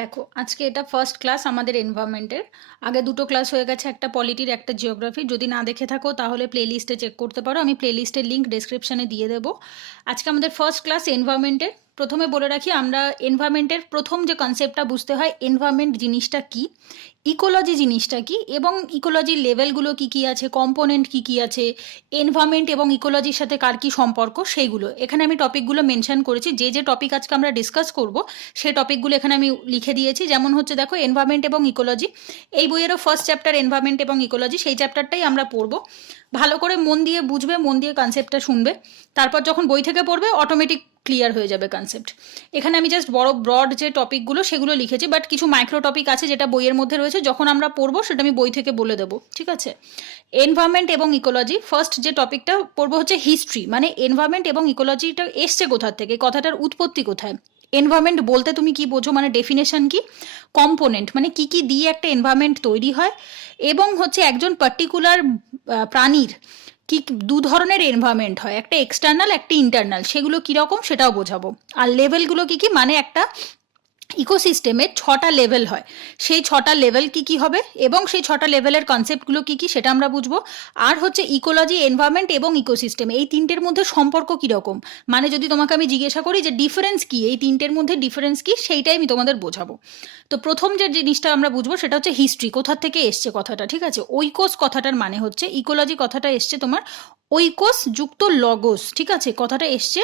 দেখো আজকে এটা ফার্স্ট ক্লাস আমাদের এনভায়রনমেন্টের। আগে দুটো ক্লাস হয়ে গেছে, একটা পলিটির একটা জিওগ্রাফি। যদি না দেখে থাকো তাহলে প্লেলিস্টে চেক করতে পারো, আমি প্লেলিস্টের লিঙ্ক ডেসক্রিপশনে দিয়ে দেবো। আজকে আমাদের ফার্স্ট ক্লাস এনভায়রনমেন্টের। প্রথমে বলে রাখি, আমরা এনভায়রনমেন্টের প্রথম যে কনসেপ্টটা বুঝতে হয়, এনভায়রনমেন্ট জিনিসটা কি, ইকোলজি জিনিসটা কি, এবং ইকোলজির লেভেলগুলো কি কি আছে, কম্পোনেন্ট কি কি আছে, এনভায়রনমেন্ট এবং ইকোলজির সাথে কার কি সম্পর্ক, সেইগুলো এখানে আমি টপিকগুলো মেনশন করেছি। যে যে টপিক আজকে আমরা ডিসকাস করব সেই টপিকগুলো এখানে আমি লিখে দিয়েছি। যেমন হচ্ছে দেখো, এনভায়রনমেন্ট এবং ইকোলজি, এই বইয়েরও ফার্স্ট চ্যাপ্টার এনভায়রনমেন্ট এবং ইকোলজি, সেই চ্যাপ্টারটাই আমরা পড়বো। ভালো করে মন দিয়ে বুঝবে, মন দিয়ে কনসেপ্টটা শুনবে, তারপর যখন বই থেকে পড়বে অটোমেটিক ক্লিয়ার হয়ে যাবে কনসেপ্ট। এখানে আমি জাস্ট বড় ব্রড যে টপিকগুলো সেগুলো লিখেছি, বাট কিছু মাইক্রো টপিক আছে যেটা বইয়ের মধ্যে রয়েছে, যখন আমরা পড়বো সেটা আমি বই থেকে বলে দেবো, ঠিক আছে। এনভায়রনমেন্ট এবং ইকোলজি, ফার্স্ট যে টপিকটা পড়বো হচ্ছে হিস্ট্রি, মানে এনভায়রনমেন্ট এবং ইকোলজিটা এসছে কোথা থেকে, কথাটার উৎপত্তি কোথায়। এনভায়রনমেন্ট বলতে তুমি কি বোঝো, মানে ডেফিনেশন কি, কম্পোনেন্ট মানে কি কি দিয়ে একটা এনভায়রনমেন্ট তৈরি হয়, এবং হচ্ছে একজন পার্টিকুলার প্রাণীর কি দু ধরনের এনভায়রনমেন্ট হয়, একটা এক্সটার্নাল একটা ইন্টারনাল, সেগুলো কীরকম সেটাও বোঝাবো। আর লেভেলগুলো কি কি, মানে একটা ইকোসিস্টেমের 6টা লেভেল হয়, সেই 6টা লেভেল কি কি হবে এবং সেই 6টা লেভেলের কনসেপ্টগুলো কি কি সেটা আমরা বুঝবো। আর হচ্ছে ইকোলজি, এনভায়রনমেন্ট এবং ইকোসিস্টেম, এই তিনটের মধ্যে সম্পর্ক কীরকম, মানে যদি তোমাকে আমি জিজ্ঞাসা করি যে ডিফারেন্স কি, এই তিনটের মধ্যে ডিফারেন্স কি, সেইটাই আমি তোমাদের বোঝাবো। তো প্রথম যে জিনিসটা আমরা বুঝবো সেটা হচ্ছে হিস্ট্রি, কোথা থেকে এসছে কথাটা, ঠিক আছে। ঐকোস কথাটার মানে হচ্ছে, ইকোলজি কথাটা এসছে তোমার ঐকোস যুক্ত লগোস, ঠিক আছে। কথাটা এসছে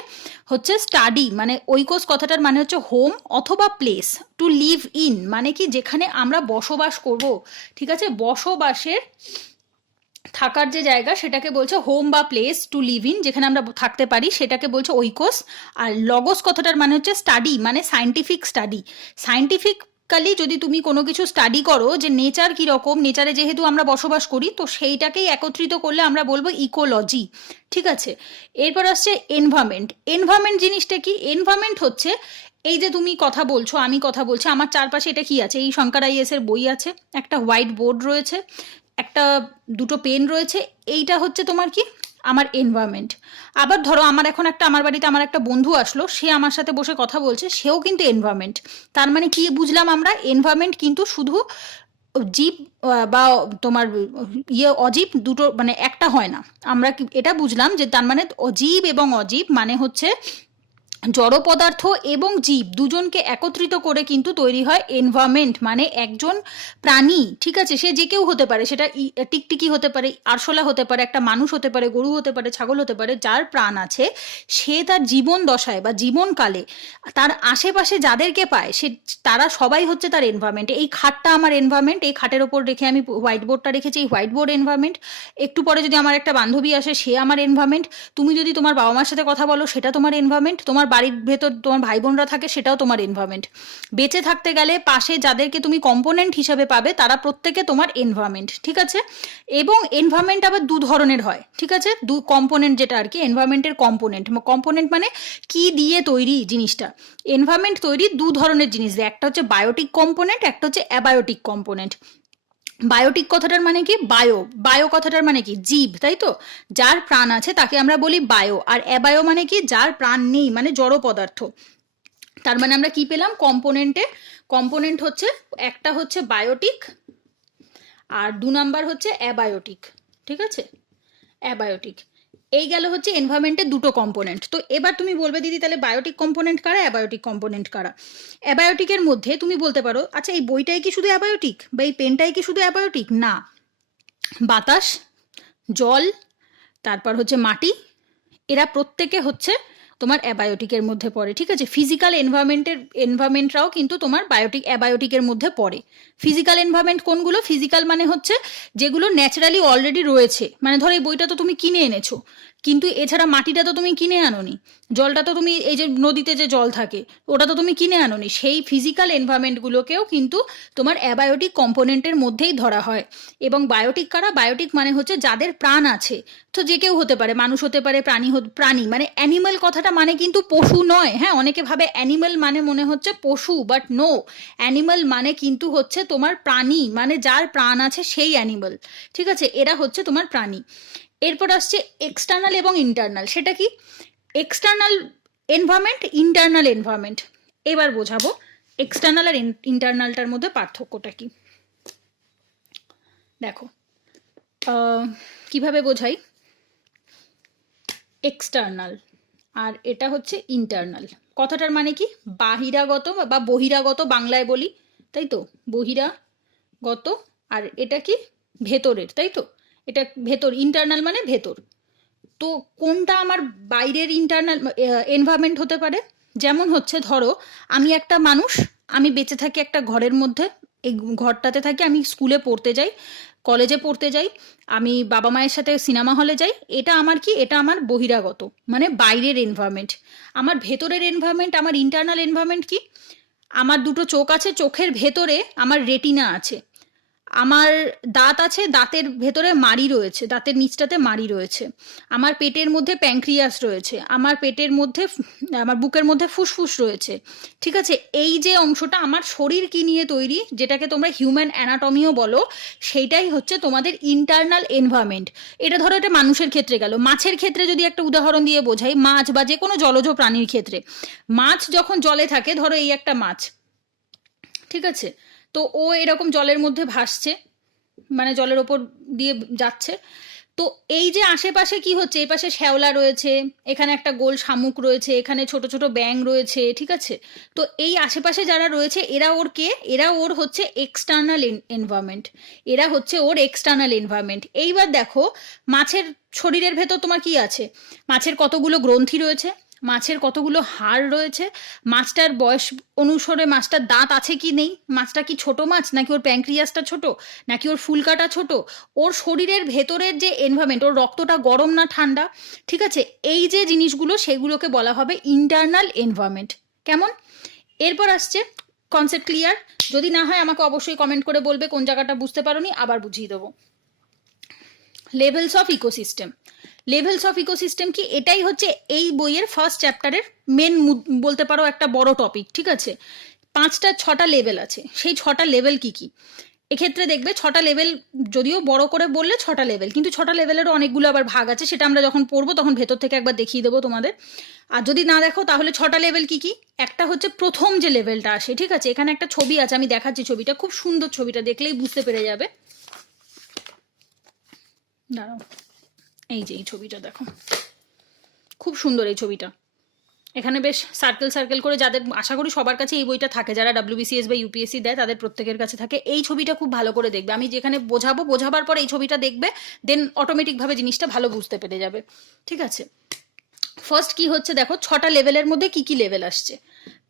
হচ্ছে স্টাডি, মানে ঐকোস কথাটার মানে হচ্ছে হোম অথবা প্লেস। টু লিভ ইন মানে কি, যেখানে আমরা বসবাস করব, ঠিক আছে, বসবাসের থাকার যে জায়গা সেটাকে বলছে হোম বা প্লেস টু লিভ ইন, যেখানে আমরা থাকতে পারি সেটাকে বলছে ঐকোস। আর লগোস কথাটার মানে হচ্ছে স্টাডি, মানে সায়েন্টিফিক স্টাডি। সায়েন্টিফিক্যালি যদি তুমি কোনো কিছু স্টাডি করো যে নেচার কীরকম, নেচারে যেহেতু আমরা বসবাস করি, তো সেইটাকেই একত্রিত করলে আমরা বলবো ইকোলজি, ঠিক আছে। এরপর আসছে এনভায়রনমেন্ট। এনভায়রনমেন্ট জিনিসটা কি, এনভায়রনমেন্ট হচ্ছে এই যে তুমি কথা বলছো, আমি কথা বলছি, আমার চারপাশে এটা কি আছে, এই শঙ্কর আইএস এর বই আছে, একটা হোয়াইট বোর্ড রয়েছে, একটা দুটো পেন রয়েছে, এইটা হচ্ছে তোমার কি, আমার এনভায়রনমেন্ট। আবার ধরো আমার এখন একটা, আমার বাড়িতে আমার একটা বন্ধু আসলো, সে আমার সাথে বসে কথা বলছে, সেও কিন্তু এনভায়রনমেন্ট। তার মানে কি বুঝলাম আমরা, এনভায়রনমেন্ট কিন্তু শুধু জীব বা তোমার অজীব দুটো মানে একটা হয় না। আমরা এটা বুঝলাম যে তার মানে অজীব এবং অজীব মানে হচ্ছে জড় পদার্থ এবং জীব দুজনকে একত্রিত করে কিন্তু তৈরি হয় এনভায়রনমেন্ট, মানে একজন প্রাণী, ঠিক আছে, সে যে কেউ হতে পারে, সেটা টিকটিকি হতে পারে, আরশোলা হতে পারে, একটা মানুষ হতে পারে, গরু হতে পারে, ছাগল হতে পারে, যার প্রাণ আছে, সে তার জীবন দশায় বা জীবনকালে তার আশেপাশে যাদেরকে পায়, সে তারা সবাই হচ্ছে তার এনভায়রনমেন্ট। এই খাটটা আমার এনভায়রনমেন্ট, এই খাটের ওপর রেখে আমি হোয়াইট বোর্ডটা রেখেছি, এই হোয়াইট বোর্ড এনভায়রনমেন্ট। একটু পরে যদি আমার একটা বান্ধবী আসে, সে আমার এনভায়রনমেন্ট। তুমি যদি তোমার বাবা মার সাথে কথা বলো, সেটা তোমার এনভায়রনমেন্ট। তোমার বাড়ির ভেতর তোমার ভাই বোনরা থাকে, সেটাও তোমার এনভায়রনমেন্ট। বেঁচে থাকতে গেলে পাশে যাদেরকে তুমি কম্পোনেন্ট হিসাবে পাবে, তারা প্রত্যেকে তোমার এনভায়রনমেন্ট, ঠিক আছে। এবং এনভায়রনমেন্ট আবার দু ধরনের হয়, ঠিক আছে, দু কম্পোনেন্ট, যেটা আর কি এনভায়রনমেন্টের কম্পোনেন্ট। কম্পোনেন্ট মানে কি দিয়ে তৈরি জিনিসটা। এনভায়রনমেন্ট তৈরি দু ধরনের জিনিস দিয়ে, একটা হচ্ছে বায়োটিক কম্পোনেন্ট, একটা হচ্ছে অ্যাবায়োটিক কম্পোনেন্ট। বায়োটিক কথাটার মানে কি, বায়ো, বায়ো কথাটার মানে কি জীব, তাই তো, যার প্রাণ আছে তাকে আমরা বলি বায়ো। আর অ্যাবায়ো মানে কি, যার প্রাণ নেই, মানে জড় পদার্থ। তার মানে আমরা কি পেলাম কম্পোনেন্টে, কম্পোনেন্ট হচ্ছে একটা হচ্ছে বায়োটিক আর দু নাম্বার হচ্ছে অ্যাবায়োটিক, ঠিক আছে, অ্যাবায়োটিক। এই গেল হচ্ছে এনভায়রনমেন্টের দুটো কম্পোনেন্ট। তো এবার তুমি বলবে দিদি তাহলে বায়োটিক কম্পোনেন্ট কারা, অ্যাবায়োটিক কম্পোনেন্ট কারা। অ্যাবায়োটিকের মধ্যে তুমি বলতে পারো, আচ্ছা এই বইটাই কি শুধু অ্যাবায়োটিক, বা এই পেনটাই কি শুধু অ্যাবায়োটিক, না, বাতাস, জল, তারপর হচ্ছে মাটি, এরা প্রত্যেকে হচ্ছে তোমার অ্যাবায়োটিকের মধ্যে পড়ে, ঠিক আছে। ফিজিক্যাল এনভায়রনমেন্টরাও কিন্তু তোমার অ্যাবায়োটিকের মধ্যে পড়ে। ফিজিক্যাল এনভায়রনমেন্ট কোনগুলো, ফিজিক্যাল মানে হচ্ছে যেগুলো ন্যাচারালি অলরেডি রয়েছে, মানে ধরো এই বইটা তো তুমি কিনে এনেছো, কিন্তু এছাড়া মাটিটা তো তুমি কিনে আনোনি, জলটা তো তুমি, এই যে নদীতে যে জল থাকে ওটা তো তুমি কিনে আনোনি, সেই ফিজিক্যাল এনভায়রনমেন্টগুলোকেও কিন্তু তোমার অ্যাবায়োটিক কম্পোনেন্টের মধ্যেই ধরা হয়। এবং বায়োটিক কারা, বায়োটিক মানে হচ্ছে যাদের প্রাণ আছে, তো যে কেউ হতে পারে, মানুষ হতে পারে, প্রাণী মানে অ্যানিমাল কথাটা মানে কিন্তু পশু নয়, হ্যাঁ, অনেকে ভাবে অ্যানিমাল মানে মনে হচ্ছে পশু, বাট নো, অ্যানিমাল মানে কিন্তু হচ্ছে তোমার প্রাণী, মানে যার প্রাণ আছে সেই অ্যানিমাল, ঠিক আছে, এরা হচ্ছে তোমার প্রাণী। এরপর আসছে এক্সটার্নাল এবং ইন্টারনাল। সেটা কি, এক্সটার্নাল এনভায়রনমেন্ট, ইন্টারনাল এনভায়রনমেন্ট। এবার বোঝাবো এক্সটার্নাল আর ইন্টারনালটার মধ্যে পার্থক্যটা কি দেখো। কিভাবে বোঝাই, এক্সটার্নাল আর এটা হচ্ছে ইন্টারনাল। কথাটার মানে কি, বাহিরাগত বা বহিরাগত বাংলায় বলি, তাই তো, বহিরাগত, আর এটা কি ভেতরের, তাই তো, এটা ভেতর, ইন্টারনাল মানে ভেতর। তো কোনটা আমার বাইরের ইন্টারনাল এনভায়রনমেন্ট হতে পারে, যেমন হচ্ছে ধরো আমি একটা মানুষ, আমি বেঁচে থাকি একটা ঘরের মধ্যে, এই ঘরটাতে থাকি, আমি স্কুলে পড়তে যাই, কলেজে পড়তে যাই, আমি বাবা মায়ের সাথে সিনেমা হলে যাই, এটা আমার কি, এটা আমার বহিরাগত মানে বাইরের এনভায়রনমেন্ট। আমার ভেতরের এনভায়রনমেন্ট, আমার ইন্টারনাল এনভায়রনমেন্ট কি, আমার দুটো চোখ আছে, চোখের ভেতরে আমার রেটিনা আছে, আমার দাঁত আছে, দাঁতের ভেতরে মাড়ি রয়েছে, দাঁতের নিচটাতে মাড়ি রয়েছে, আমার পেটের মধ্যে প্যাঙ্ক্রিয়াস রয়েছে, আমার পেটের মধ্যে আমার বুকের মধ্যে ফুসফুস রয়েছে, ঠিক আছে। এই যে অংশটা আমার শরীর কি নিয়ে তৈরি, যেটাকে তোমরা হিউম্যান অ্যানাটমিও বলো, সেইটাই হচ্ছে তোমাদের ইন্টারনাল এনভায়রনমেন্ট। এটা ধরো এটা মানুষের ক্ষেত্রে গেল। মাছের ক্ষেত্রে যদি একটা উদাহরণ দিয়ে বোঝাই, মাছ বা যে কোনো জলজ প্রাণীর ক্ষেত্রে, মাছ যখন জলে থাকে, ধরো এই একটা মাছ, ঠিক আছে, তো ও এরকম জলের মধ্যে ভাসছে, মানে জলের ওপর দিয়ে যাচ্ছে, তো এই যে আশেপাশে কি হচ্ছে, এই পাশে শ্যাওলা রয়েছে, এখানে একটা গোল শামুক রয়েছে, এখানে ছোট ছোট ব্যাঙ রয়েছে, ঠিক আছে। তো এই আশেপাশে যারা রয়েছে এরা ওর কে, এরা ওর হচ্ছে এক্সটার্নাল এনভায়রনমেন্ট, এরা হচ্ছে ওর এক্সটার্নাল এনভায়রনমেন্ট। এইবার দেখো মাছের শরীরের ভেতর তোমার কি আছে, মাছের কতগুলো গ্রন্থি রয়েছে, মাছের কতগুলো হাড় রয়েছে, মাছটার বয়স অনুসারে মাছটার দাঁত আছে কি নেই, মাছটা কি ছোট মাছ, নাকি ওর প্যাঙ্ক্রিয়াসটা ছোট, নাকি ওর ফুলকাটা ছোট, ওর শরীরের ভেতরের যে এনভায়রনমেন্ট, ওর রক্তটা গরম না ঠান্ডা, ঠিক আছে, এই যে জিনিসগুলো সেগুলোকে বলা হবে ইন্টারনাল এনভায়রনমেন্ট। কেমন? এরপর আসছে কনসেপ্ট ক্লিয়ার? যদি না হয় আমাকে অবশ্যই কমেন্ট করে বলবে কোন জায়গাটা বুঝতে পারোনি, আবার বুঝিয়ে দেবো। Levels of ecosystem. Levels of ecosystem কি, এটাই হচ্ছে এই বইয়ের ফার্স্ট চ্যাপ্টারের মেন বলতে পারো একটা বড় টপিক, ঠিক আছে। 5টা 6টা লেভেল আছে, সেই 6টা লেভেল কি কি, এক্ষেত্রে দেখবে 6টা লেভেল, যদিও বড় করে বললে 6টা লেভেল, কিন্তু 6টা লেভেলেরও অনেকগুলো আবার ভাগ আছে, সেটা আমরা যখন পড়বো তখন ভেতর থেকে একবার দেখিয়ে দেবো তোমাদের। আর যদি না দেখো তাহলে 6টা লেভেল কি কি, একটা হচ্ছে প্রথম যে লেভেলটা আসে, ঠিক আছে, এখানে একটা ছবি আছে, আমি দেখাচ্ছি ছবিটা, খুব সুন্দর ছবিটা, দেখলেই বুঝতে পেরে যাবে। দাঁড়াও, এই যে এই ছবিটা দেখো, খুব সুন্দর এই ছবিটা, এখানে বেশ সার্কেল সার্কেল করে, যাদের আশা করি সবার কাছে এই বইটা থাকে, যারা WBCS বা UPSC দেয় তাদের প্রত্যেকের কাছে থাকে। এই ছবিটা খুব ভালো করে দেখবে, আমি যেখানে বোঝাবো, বোঝাবার পর এই ছবিটা দেখবে, দেন অটোমেটিকভাবে জিনিসটা ভালো বুঝতে পেরে যাবে, ঠিক আছে। ফার্স্ট কি হচ্ছে দেখো, 6টা লেভেলের মধ্যে কি কি লেভেল আসছে।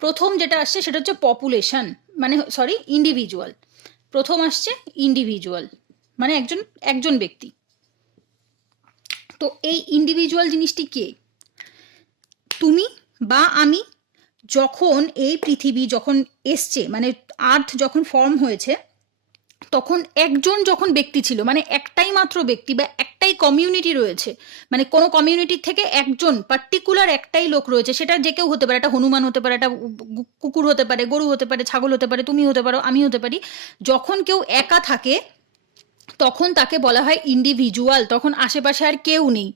প্রথম যেটা আসছে সেটা হচ্ছে পপুলেশন, মানে সরি ইন্ডিভিজুয়াল। প্রথম আসছে ইন্ডিভিজুয়াল, মানে একজন একজন ব্যক্তি। তো এই ইন্ডিভিজুয়াল জিনিসটি কে, তুমি বা আমি। যখন এই পৃথিবী যখন এসছে, মানে আর্থ যখন ফর্ম হয়েছে, তখন একজন যখন ব্যক্তি ছিল, মানে একটাই মাত্র ব্যক্তি বা একটাই কমিউনিটি রয়েছে, মানে কোনো কমিউনিটির থেকে একজন পার্টিকুলার একটাই লোক রয়েছে, সেটা যে কেউ হতে পারে, একটা হনুমান হতে পারে, একটা কুকুর হতে পারে, গরু হতে পারে, ছাগল হতে পারে, তুমি হতে পারো, আমি হতে পারি। যখন কেউ একা থাকে তখন তাকে বলা হয় ইন্ডিভিজুয়াল, তখন আশেপাশে আর কেউ নেই,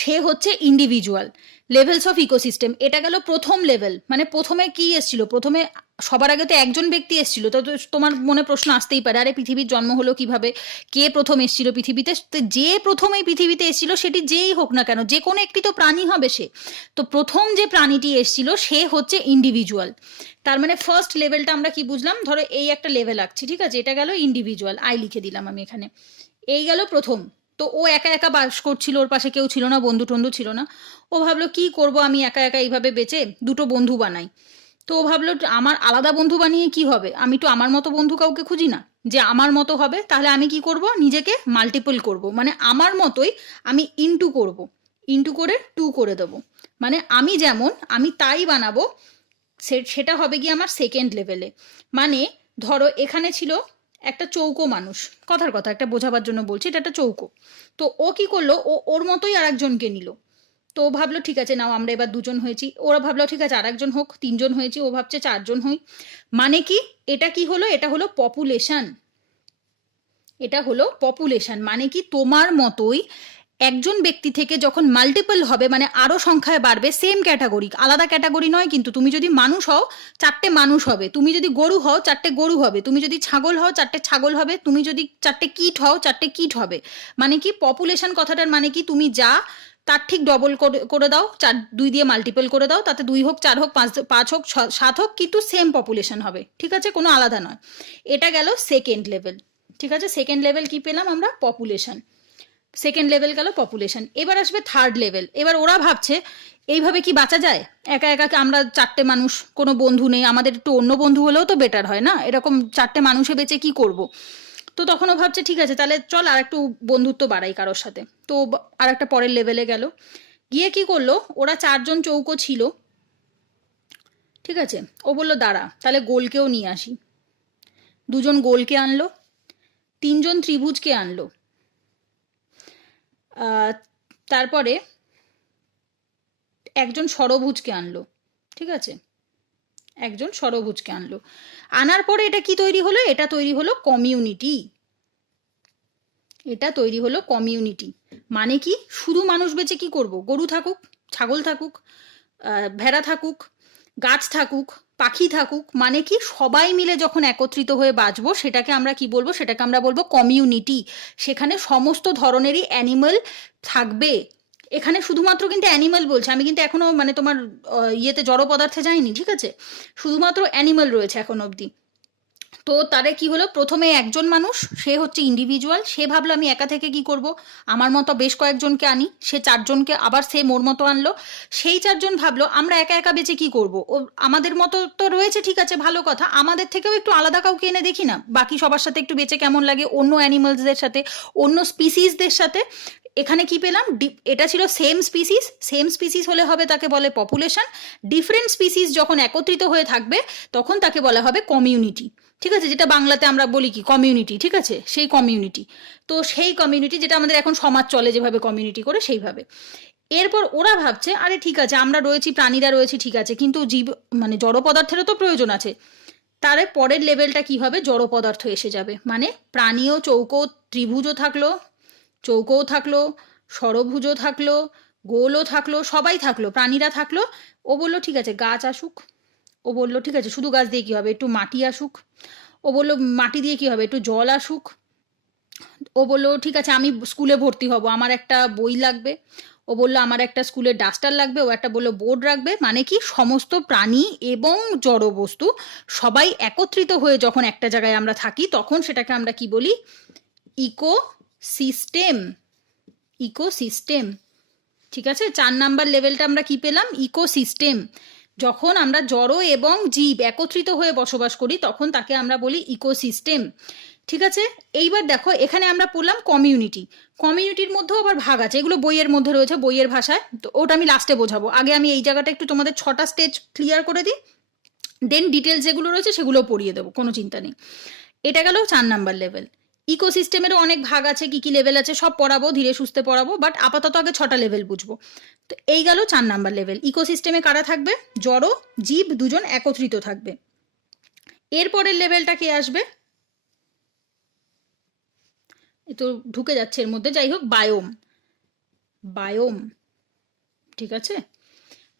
সে হচ্ছে ইন্ডিভিজুয়াল। লেভেলস অফ ইকোসিস্টেম, এটা গেল প্রথম লেভেল, মানে প্রথমে কি এসেছিল, প্রথমে সবার আগে তো একজন ব্যক্তি এসেছিল, তো তোমার মনে প্রশ্ন আসতেই পারে, আরে পৃথিবীর জন্ম হলো কিভাবে, কে প্রথম এসেছিল পৃথিবীতে, তো যে প্রথম এই পৃথিবীতে এসেছিল সেটি যেই হোক না কেন, যে কোনো একটি তো প্রাণী হবে সে, তো প্রথম যে প্রাণীটি এসেছিল সে হচ্ছে ইন্ডিভিজুয়াল। তার মানে ফার্স্ট লেভেলটা আমরা কি বুঝলাম, ধরো এই একটা লেভেল আঁকছি, ঠিক আছে, এটা গেল ইন্ডিভিজুয়াল, আই লিখে দিলাম আমি এখানে, এই গেল প্রথম। তো ও একা একা বাস করছিল, ওর পাশে কেউ ছিল না, বন্ধু টন্ধু ছিল না, ও ভাবলো কি করব আমি একা একা এইভাবে বেঁচে, দুটো বন্ধু বানাই। তো ও ভাবলো আমার আলাদা বন্ধু বানিয়ে কি হবে, আমি তো আমার মতো বন্ধু কাউকে খুঁজি না যে আমার মতো হবে, তাহলে আমি কি করব, নিজেকে মাল্টিপল করব, মানে আমার মতোই আমি ইনটু করব, ইনটু করে 2 করে দেবো, মানে আমি যেমন আমি তাই বানাবো, সেটা হবে কি আমার সেকেন্ড লেভেলে। মানে ধরো এখানে ছিল একটা চৌকো মানুষ, কথার কথা একটা বোঝাবার জন্য বলছি, এটা একটা চৌকো, তো ও কি করলো, ও ওর মতোই আর একজনকে নিল, তো ও ভাবলো ঠিক আছে নাও আমরা এবার 2জন হয়েছি, ওরা ভাবলো ঠিক আছে আর একজন হোক, 3জন হয়েছি, ও ভাবছে 4জন হই, মানে কি এটা কি হলো, এটা হলো পপুলেশন, এটা হলো পপুলেশন, মানে কি তোমার মতোই একজন ব্যক্তি থেকে যখন মাল্টিপল হবে, মানে আরো সংখ্যায় বাড়বে, সেম ক্যাটাগরি, আলাদা ক্যাটাগরি নয় কিন্তু, তুমি যদি মানুষ হও 4টে মানুষ হবে, তুমি যদি গরু হও 4টে গরু হবে, তুমি যদি ছাগল হও 4টে ছাগল হবে, তুমি যদি 4টে কীট হও 4টে কীট হবে। মানে কি পপুলেশন কথাটার মানে কি, তুমি যা তার ঠিক ডবল করে দাও, 2 দিয়ে মাল্টিপল করে দাও, তাতে 2 হোক 4 হোক 5 হোক 7 হোক, কিন্তু সেম পপুলেশন হবে, ঠিক আছে, কোনো আলাদা নয়। এটা গেল সেকেন্ড লেভেল, ঠিক আছে। সেকেন্ড লেভেল কি পেলাম আমরা? পপুলেশন। সেকেন্ড লেভেল গেল পপুলেশন। এবার আসবে থার্ড লেভেল। এবার ওরা ভাবছে এইভাবে কি বাঁচা যায়? একা একা আমরা 4টে মানুষ, কোনো বন্ধু নেই, আমাদের একটু অন্য বন্ধু হলেও তো বেটার হয় না, এরকম 4টে মানুষে বেঁচে কি করব? তো তখনও ভাবছে ঠিক আছে তাহলে চল আর একটু বন্ধুত্ব বাড়াই কারোর সাথে। তো আর একটা পরের লেভেলে গেল, গিয়ে কি করলো, ওরা 4জন চৌকো ছিল, ঠিক আছে। ও বললো দাঁড়া তাহলে গোলকেও নিয়ে আসি। 2জন গোলকে আনলো, 3জন ত্রিভুজকে আনলো, তারপরে একজন ষড়ভুজকে আনলো, ঠিক আছে, একজন ষড়ভুজকে আনলো। আনার পরে এটা কি তৈরি হলো? এটা তৈরি হলো কমিউনিটি। এটা তৈরি হলো কমিউনিটি। মানে কি, শুধু মানুষ বেঁচে কি করব? গরু থাকুক, ছাগল থাকুক, ভেড়া থাকুক, গাছ থাকুক, পাখি থাকুক, মানে কি সবাই মিলে যখন একত্রিত হয়ে বাঁচবো সেটাকে আমরা কি বলবো? সেটাকে আমরা বলবো কমিউনিটি। সেখানে সমস্ত ধরনেরই অ্যানিমাল থাকবে। এখানে শুধুমাত্র কিন্তু অ্যানিমাল বলছে, আমি কিন্তু এখনো মানে তোমার ইয়েতে জড় পদার্থে যাইনি, ঠিক আছে, শুধুমাত্র অ্যানিমাল রয়েছে এখন অবধি। তো তারে কি হলো, প্রথমে একজন মানুষ, সে হচ্ছে ইন্ডিভিজুয়াল, সে ভাবলো আমি একা থেকে কি করব, আমার মতো বেশ কয়েকজনকে আনি, সে 4জনকে আবার সে মোর মতো আনলো, সেই 4জন ভাবলো আমরা একা একা বেঁচে কি করব, ও আমাদের মতো তো রয়েছে, ঠিক আছে ভালো কথা, আমাদের থেকেও একটু আলাদা কাউকে এনে দেখি না, বাকি সবার সাথে একটু বেঁচে কেমন লাগে, অন্য অ্যানিমালসদের সাথে, অন্য স্পিসিসদের সাথে। এখানে কি পেলাম, এটা ছিল সেম স্পিসিস, সেম স্পিসিস হলে হবে তাকে বলে পপুলেশন, ডিফারেন্ট স্পিসিস যখন একত্রিত হয়ে থাকবে তখন তাকে বলা হবে কমিউনিটি, ঠিক আছে, যেটা বাংলাতে আমরা বলি কি কমিউনিটি, ঠিক আছে, সেই কমিউনিটি। তো সেই কমিউনিটি যেটা আমাদের এখন সমাজ চলে যেভাবে কমিউনিটি করে সেইভাবে। এরপর ওরা ভাবছে আরে ঠিক আছে আমরা রয়েছি, প্রাণীরা রয়েছি, ঠিক আছে, কিন্তু জীব মানে জড় পদার্থেরও তো প্রয়োজন আছে। তার পরের লেভেলটা কি হবে, জড় পদার্থ এসে যাবে, মানে প্রাণীও চৌকো ত্রিভুজও থাকলো, চৌকোও থাকলো, ষড়ভুজও থাকলো, গোলও থাকলো, সবাই থাকলো, প্রাণীরা থাকলো। ও বললো ঠিক আছে গাছ আসুক, ও বললো ঠিক আছে শুধু গাছ দিয়ে কি হবে, একটু মাটি আসুক, ও বললো মাটি দিয়ে কি হবে, একটু জল আসুক, ও বললো ঠিক আছে আমি স্কুলে ভর্তি হব, আমার একটা বই লাগবে, ও বললো আমার একটা স্কুলের ডাস্টার লাগবে, ও একটা বললো বোর্ড রাখবে। মানে কি সমস্ত প্রাণী এবং জড় বস্তু সবাই একত্রিত হয়ে যখন একটা জায়গায় আমরা থাকি তখন সেটাকে আমরা কি বলি, ইকোসিস্টেম। ইকোসিস্টেম, ঠিক আছে। 4 নাম্বার লেভেলটা আমরা কি পেলাম, ইকোসিস্টেম। যখন আমরা জড় এবং জীব একত্রিত হয়ে বসবাস করি তখন তাকে আমরা বলি ইকোসিস্টেম, ঠিক আছে। এইবার দেখো এখানে আমরা পড়লাম কমিউনিটি, কমিউনিটির মধ্যেও আবার ভাগ আছে, এগুলো বইয়ের মধ্যে রয়েছে, বইয়ের ভাষায়, তো ওটা আমি লাস্টে বোঝাবো, আগে আমি এই জায়গাটা একটু তোমাদের 6টা স্টেজ ক্লিয়ার করে দিই, দেন ডিটেলস যেগুলো রয়েছে সেগুলো পড়িয়ে দেবো, কোনো চিন্তা নেই। এটা গেল 4 নাম্বার লেভেল। ইকোসিস্টেমেরও অনেক ভাগ আছে, কি কি লেভেল আছে সব পড়াবো, ধীরে সুস্থে পড়াবো, বাট আপাতত আগে 6টা লেভেল বুঝবো। তো এই গেল 4 নাম্বার লেভেল। ইকোসিস্টেমে কারা থাকবে, জড় জীব 2জন একত্রিত থাকবে। এরপরের লেভেলটা কে আসবে, তো ঢুকে যাচ্ছে এর মধ্যে, যাই হোক, বায়োম। বায়োম, ঠিক আছে,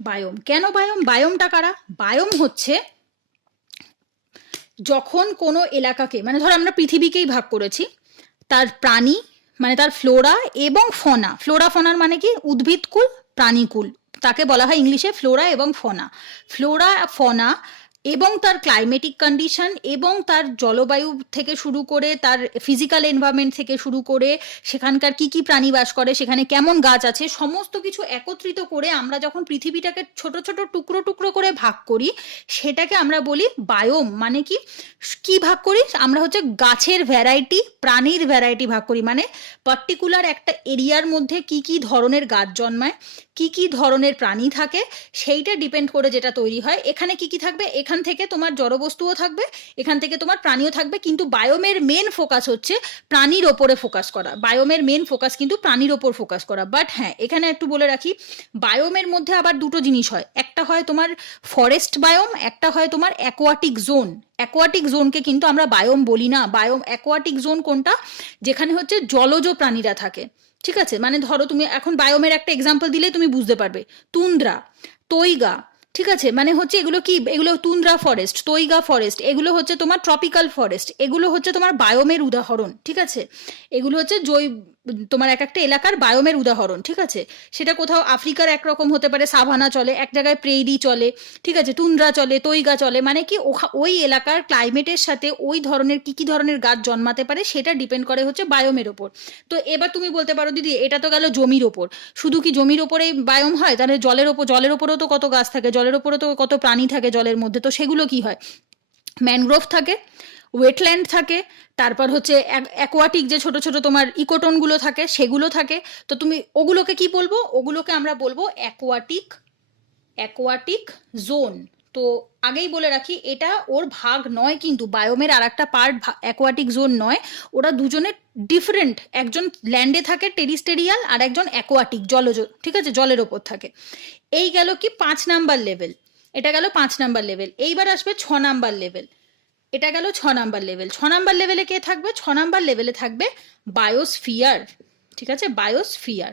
বায়োম। কেন বায়োম, বায়োমটা কারা, বায়োম হচ্ছে যখন কোনো এলাকাকে, মানে ধর আমরা পৃথিবীকেই ভাগ করেছি, তার প্রাণী মানে তার ফ্লোরা এবং ফনা, ফ্লোরা ফনার মানে কি উদ্ভিদকুল প্রাণীকুল, তাকে বলা হয় ইংলিশে ফ্লোরা এবং ফনা। ফ্লোরা ফনা এবং তার ক্লাইমেটিক কন্ডিশন এবং তার জলবায়ু থেকে শুরু করে তার ফিজিক্যাল এনভায়রনমেন্ট থেকে শুরু করে সেখানকার কি কি প্রাণী বাস করে, সেখানে কেমন গাছ আছে, সমস্ত কিছু একত্রিত করে আমরা যখন পৃথিবীটাকে ছোট ছোট টুকরো টুকরো করে ভাগ করি সেটাকে আমরা বলি বায়োম। মানে কি কি ভাগ করি আমরা, হচ্ছে গাছের ভ্যারাইটি, প্রাণীর ভ্যারাইটি ভাগ করি, মানে পার্টিকুলার একটা এরিয়ার মধ্যে কি কি ধরনের গাছ জন্মায়, কি কি ধরনের প্রাণী থাকে, সেইটা ডিপেন্ড করে যেটা তৈরি হয়। এখানে কি কি থাকবে, এখান থেকে তোমার জড়বস্তুও থাকবে, এখান থেকে তোমার প্রাণীও থাকবে, কিন্তু বায়োমের মেন ফোকাস হচ্ছে প্রাণীর ওপরে ফোকাস করা, বায়োমের মেন ফোকাস কিন্তু প্রাণীর ওপর ফোকাস করা। বাট হ্যাঁ এখানে একটু বলে রাখি, বায়োমের মধ্যে আবার দুটো জিনিস হয়, একটা হয় তোমার ফরেস্ট বায়োম, একটা হয় তোমার অ্যাকোয়াটিক জোন। অ্যাকোয়াটিক জোনকে কিন্তু আমরা বায়োম বলি না, বায়োম অ্যাকোয়াটিক জোন কোনটা, যেখানে হচ্ছে জলজ প্রাণীরা থাকে, ঠিক আছে, মানে ধরো তুমি এখন বায়োমের একটা এক্সাম্পল দিলে তুমি বুঝতে পারবে। তুন্দ্রা, তৈগা, ঠিক আছে, মানে হচ্ছে এগুলো কি, এগুলো তুন্দ্রা ফরেস্ট, তৈগা ফরেস্ট, এগুলো হচ্ছে তোমার ট্রপিক্যাল ফরেস্ট, এগুলো হচ্ছে তোমার বায়োমের উদাহরণ। ঠিক আছে, এগুলো হচ্ছে তোমার এক একটা এলাকার বায়োমের উদাহরণ। ঠিক আছে, সেটা কোথাও আফ্রিকার একরকম হতে পারে, সাভানা চলে, এক জায়গায় প্রেইরি চলে, ঠিক আছে, তুন্দ্রা চলে, তৈগা চলে, মানে কি ওই এলাকার ক্লাইমেটের সাথে ওই ধরনের কি কি ধরনের গাছ জন্মাতে পারে সেটা ডিপেন্ড করে হচ্ছে বায়োমের ওপর। তো এবার তুমি বলতে পারো দিদি এটা তো গেল জমির ওপর, শুধু কি জমির ওপরেই বায়োম হয়? তাহলে জলের ওপরেও তো কত গাছ থাকে, জলের ওপরেও তো কত প্রাণী থাকে জলের মধ্যে, তো সেগুলো কি হয়? ম্যানগ্রোভ থাকে, ওয়েটল্যান্ড থাকে, তারপর হচ্ছে অ্যাকোয়াটিক যে ছোট ছোট তোমার ইকোটনগুলো থাকে সেগুলো থাকে। তো তুমি ওগুলোকে কি বলবো? ওগুলোকে আমরা বলবো অ্যাকোয়াটিক জোন। তো আগেই বলে রাখি এটা ওর ভাগ নয়, কিন্তু বায়োমের আর একটা পার্ট অ্যাকোয়াটিক জোন নয়, ওরা দুজনের ডিফারেন্ট, একজন ল্যান্ডে থাকে টেরিস্টেরিয়াল আর একজন অ্যাকোয়াটিক জলজ, ঠিক আছে, জলের ওপর থাকে। এই গেল কি 5 নাম্বার লেভেল, এটা গেল 5 নাম্বার লেভেল। এইবার আসবে 6 নাম্বার লেভেল, এটা গেল 6 নাম্বার লেভেল। 6 নাম্বার লেভেলে কে থাকবে? 6 নাম্বার লেভেলে থাকবে বায়োস্ফিয়ার। ঠিক আছে, বায়োস্ফিয়ার।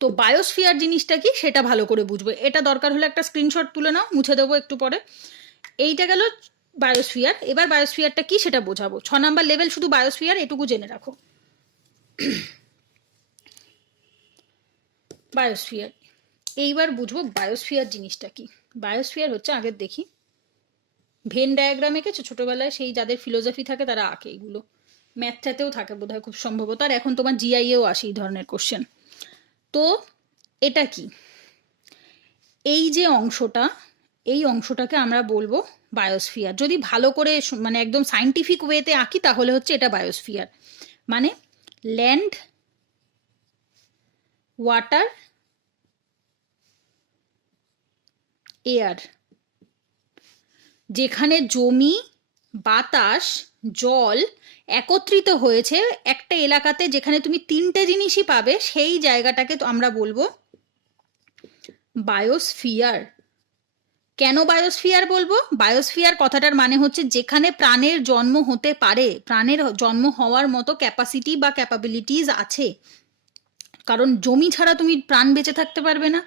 তো বায়োস্ফিয়ার জিনিসটা কি সেটা ভালো করে বুঝবো, এটা দরকার হলে একটা স্ক্রিনশট তুলে নাও, মুছে দেবো একটু পরে। এইটা গেল বায়োস্ফিয়ার। এবার বায়োস্ফিয়ারটা কি সেটা বোঝাবো। 6 নাম্বার লেভেল শুধু বায়োস্ফিয়ার, এটুকু জেনে রাখো। বায়োস্ফিয়ার, এইবার বুঝবো বায়োস্ফিয়ার জিনিসটা কি। বায়োস্ফিয়ার হচ্ছে, আগের দেখি, ভেন ডায়াগ্রাম এঁকেছো ছোটবেলায়, সেই যাদের ফিলোসফি থাকে তারা আঁকে, এগুলো ম্যাথটাতেও থাকে বোধহয় খুব সম্ভবত, আর এখন তোমার জিআইয়েও আসে এই ধরনের কোশ্চেন। তো এটা কি, এই যে অংশটা, এই অংশটাকে আমরা বলবো বায়োস্ফিয়ার। যদি ভালো করে মানে একদম সাইন্টিফিক ওয়েতে আঁকি তাহলে হচ্ছে এটা বায়োস্ফিয়ার। মানে ল্যান্ড, ওয়াটার, এয়ার, যেখানে জমি, বাতাস, জল একত্রিত হয়েছে একটা এলাকাতে, যেখানে তুমি 3টে জিনিসই পাবে, সেই জায়গাটাকে তো আমরা বলবো বায়োস্ফিয়ার। কেন বায়োস্ফিয়ার বলবো? বায়োস্ফিয়ার কথাটার মানে হচ্ছে যেখানে প্রাণের জন্ম হতে পারে, প্রাণের জন্ম হওয়ার মতো ক্যাপাসিটি বা ক্যাপাবিলিটিস আছে। কারণ জমি ছাড়া তুমি প্রাণ বেঁচে থাকতে পারবে না,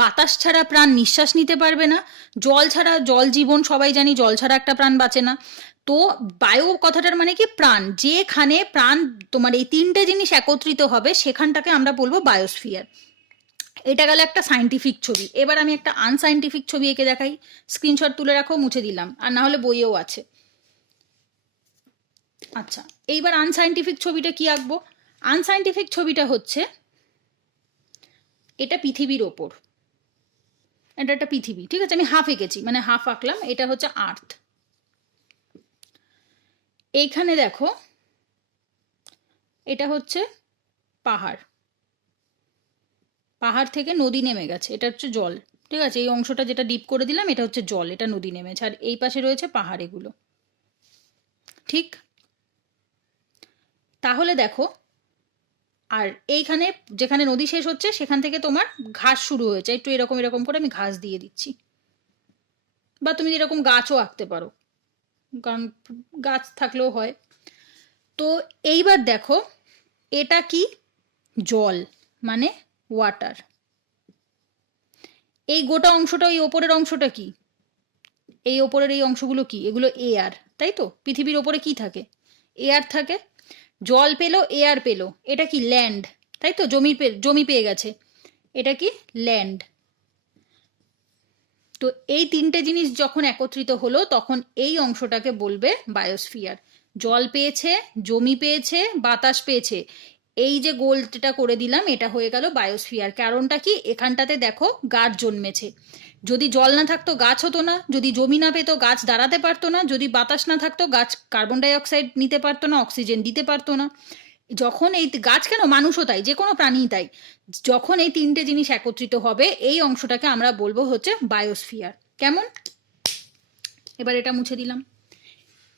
বাতাস ছাড়া প্রাণ নিঃশ্বাস নিতে পারবে না, জল ছাড়া, জল জীবন সবাই জানি, জল ছাড়া একটা প্রাণ বাঁচে না। তো বায়ো কথাটার মানে কি প্রাণ, যেখানে প্রাণ তোমার এই 3টে জিনিস একত্রিত হবে সেখানটাকে আমরা বলবো বায়োস্ফিয়ার। এটা গেল একটা সায়েন্টিফিক ছবি। এবার আমি একটা আনসাইন্টিফিক ছবি এঁকে দেখাই, স্ক্রিনশট তুলে রাখো, মুছে দিলাম, আর না হলে বইয়েও আছে। আচ্ছা, এইবার আনসাইন্টিফিক ছবিটা কি আঁকবো? আনসাইন্টিফিক ছবিটা হচ্ছে, এটা পৃথিবীর ওপর, এটা একটা পৃথিবী, ঠিক আছে, আমি হাফ এঁকেছি, মানে হাফ আঁকলাম, এটা হচ্ছে আর্থ। এইখানে দেখো এটা হচ্ছে পাহাড়, পাহাড় থেকে নদী নেমে গেছে, এটা হচ্ছে জল, ঠিক আছে, এই অংশটা যেটা ডিপ করে দিলাম এটা হচ্ছে জল, এটা নদী নেমেছে, আর এই পাশে রয়েছে পাহাড়, এগুলো ঠিক। তাহলে দেখো, আর এইখানে যেখানে নদী শেষ হচ্ছে সেখান থেকে তোমার ঘাস শুরু হয়েছে, একটু এরকম এরকম করে আমি ঘাস দিয়ে দিচ্ছি, বা তুমি এরকম গাছও আঁকতে পারো, কারণ গাছ থাকলেও হয়। তো এইবার দেখো এটা কি, জল, মানে ওয়াটার। এই গোটা অংশটা, এই ওপরের অংশটা কি, এই ওপরের এই অংশগুলো কি, এগুলো এয়ার, তাই তো? পৃথিবীর ওপরে কি থাকে? এয়ার থাকে। জল পেলো, এয়ার পেলো, এটা কি, ল্যান্ড, তাই তো? জমি পেয়ে গেছে, এটা কি, ল্যান্ড। তো এই 3টে জিনিস যখন একত্রিত হলো তখন এই অংশটাকে বলবে বায়োস্ফিয়ার। জল পেয়েছে, জমি পেয়েছে, বাতাস পেয়েছে, এই যে গোলটা করে দিলাম এটা হয়ে গেল বায়োস্ফিয়ার। কারণটা কি, এখানটাতে দেখো গাছ জন্মেছে। যদি জল না থাকতো গাছ হতো না, যদি জমি না পেতো গাছ দাঁড়াতে পারতো না, যদি বাতাস না থাকতো গাছ কার্বন ডাই অক্সাইড নিতে পারতো না, অক্সিজেন দিতে পারতো না। যখন এই গাছ কেন, মানুষও তাই, যে কোনো প্রাণী তাই, যখন এই 3টে জিনিস একত্রিত হবে এই অংশটাকে আমরা বলবো হচ্ছে বায়োস্ফিয়ার। কেমন? এবার এটা মুছে দিলাম।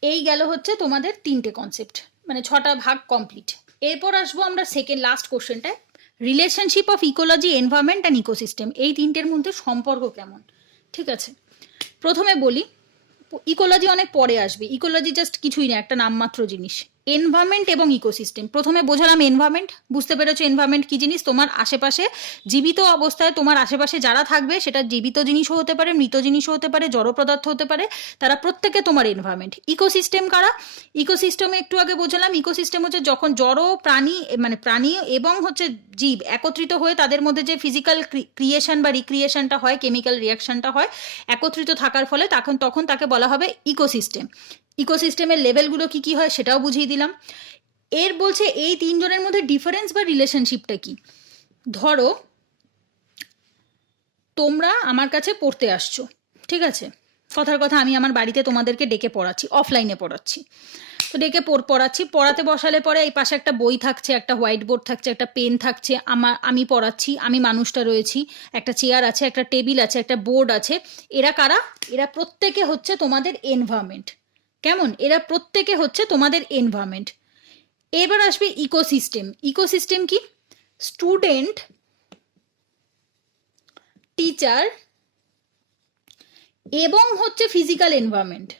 এই গেল হচ্ছে তোমাদের 3টে কনসেপ্ট, মানে 6টা ভাগ কমপ্লিট। এরপর আসবো আমরা সেকেন্ড লাস্ট কোশ্চেনটায়, relationship of ecology, environment and ecosystem. এই 3টের মধ্যে সম্পর্ক কেমন? ঠিক আছে, প্রথমে বলি ইকোলজি অনেক পরে আসবে, ইকোলজি জাস্ট কিছুই না, একটা নামমাত্র জিনিস। এনভায়রনমেন্ট এবং ইকোসিস্টেম। প্রথমে বোঝালাম এনভায়রনমেন্ট, বুঝতে পেরেছো এনভায়রনমেন্ট কি জিনিস? তোমার আশেপাশে জীবিত অবস্থায় তোমার আশেপাশে যারা থাকবে, সেটা জীবিত জিনিসও হতে পারে, মৃত জিনিসও হতে পারে, জড় পদার্থ হতে পারে, তারা প্রত্যেকে তোমার এনভায়রনমেন্ট। ইকোসিস্টেম কারা? ইকোসিস্টেমে একটু আগে বোঝালাম, ইকোসিস্টেম হচ্ছে যখন জড় প্রাণী, মানে প্রাণী এবং হচ্ছে জীব একত্রিত হয়ে তাদের মধ্যে যে ফিজিক্যাল ক্রিয়েশন বা রিক্রিয়েশনটা হয়, কেমিক্যাল রিয়াকশনটা হয়, একত্রিত থাকার ফলে তখন তাকে বলা হবে ইকোসিস্টেম। ইকোসিস্টেমের লেভেলগুলো কি কি হয় সেটাও বুঝিয়ে দিলাম। এর বলছে এই তিনজনের মধ্যে ডিফারেন্স বা রিলেশনশিপটা কি। ধরো তোমরা আমার কাছে পড়তে আসছো, ঠিক আছে, কথার কথা আমি আমার বাড়িতে তোমাদেরকে ডেকে পড়াচ্ছি, অফলাইনে পড়াচ্ছি, তো ডেকে পড়াচ্ছি, পড়াতে বসালে পরে এই পাশে একটা বই থাকছে, একটা হোয়াইট বোর্ড থাকছে, একটা পেন থাকছে, আমি পড়াচ্ছি, আমি মানুষটা রয়েছি, একটা চেয়ার আছে, একটা টেবিল আছে, একটা বোর্ড আছে। এরা কারা? এরা প্রত্যেকে হচ্ছে তোমাদের এনভায়রনমেন্ট। কেমন? এরা প্রত্যেকে হচ্ছে তোমাদের এনভায়রনমেন্ট। এবার আসবে ইকোসিস্টেম। ইকোসিস্টেম কি? স্টুডেন্ট, টিচার এবং হচ্ছে ফিজিক্যাল এনভায়রনমেন্ট,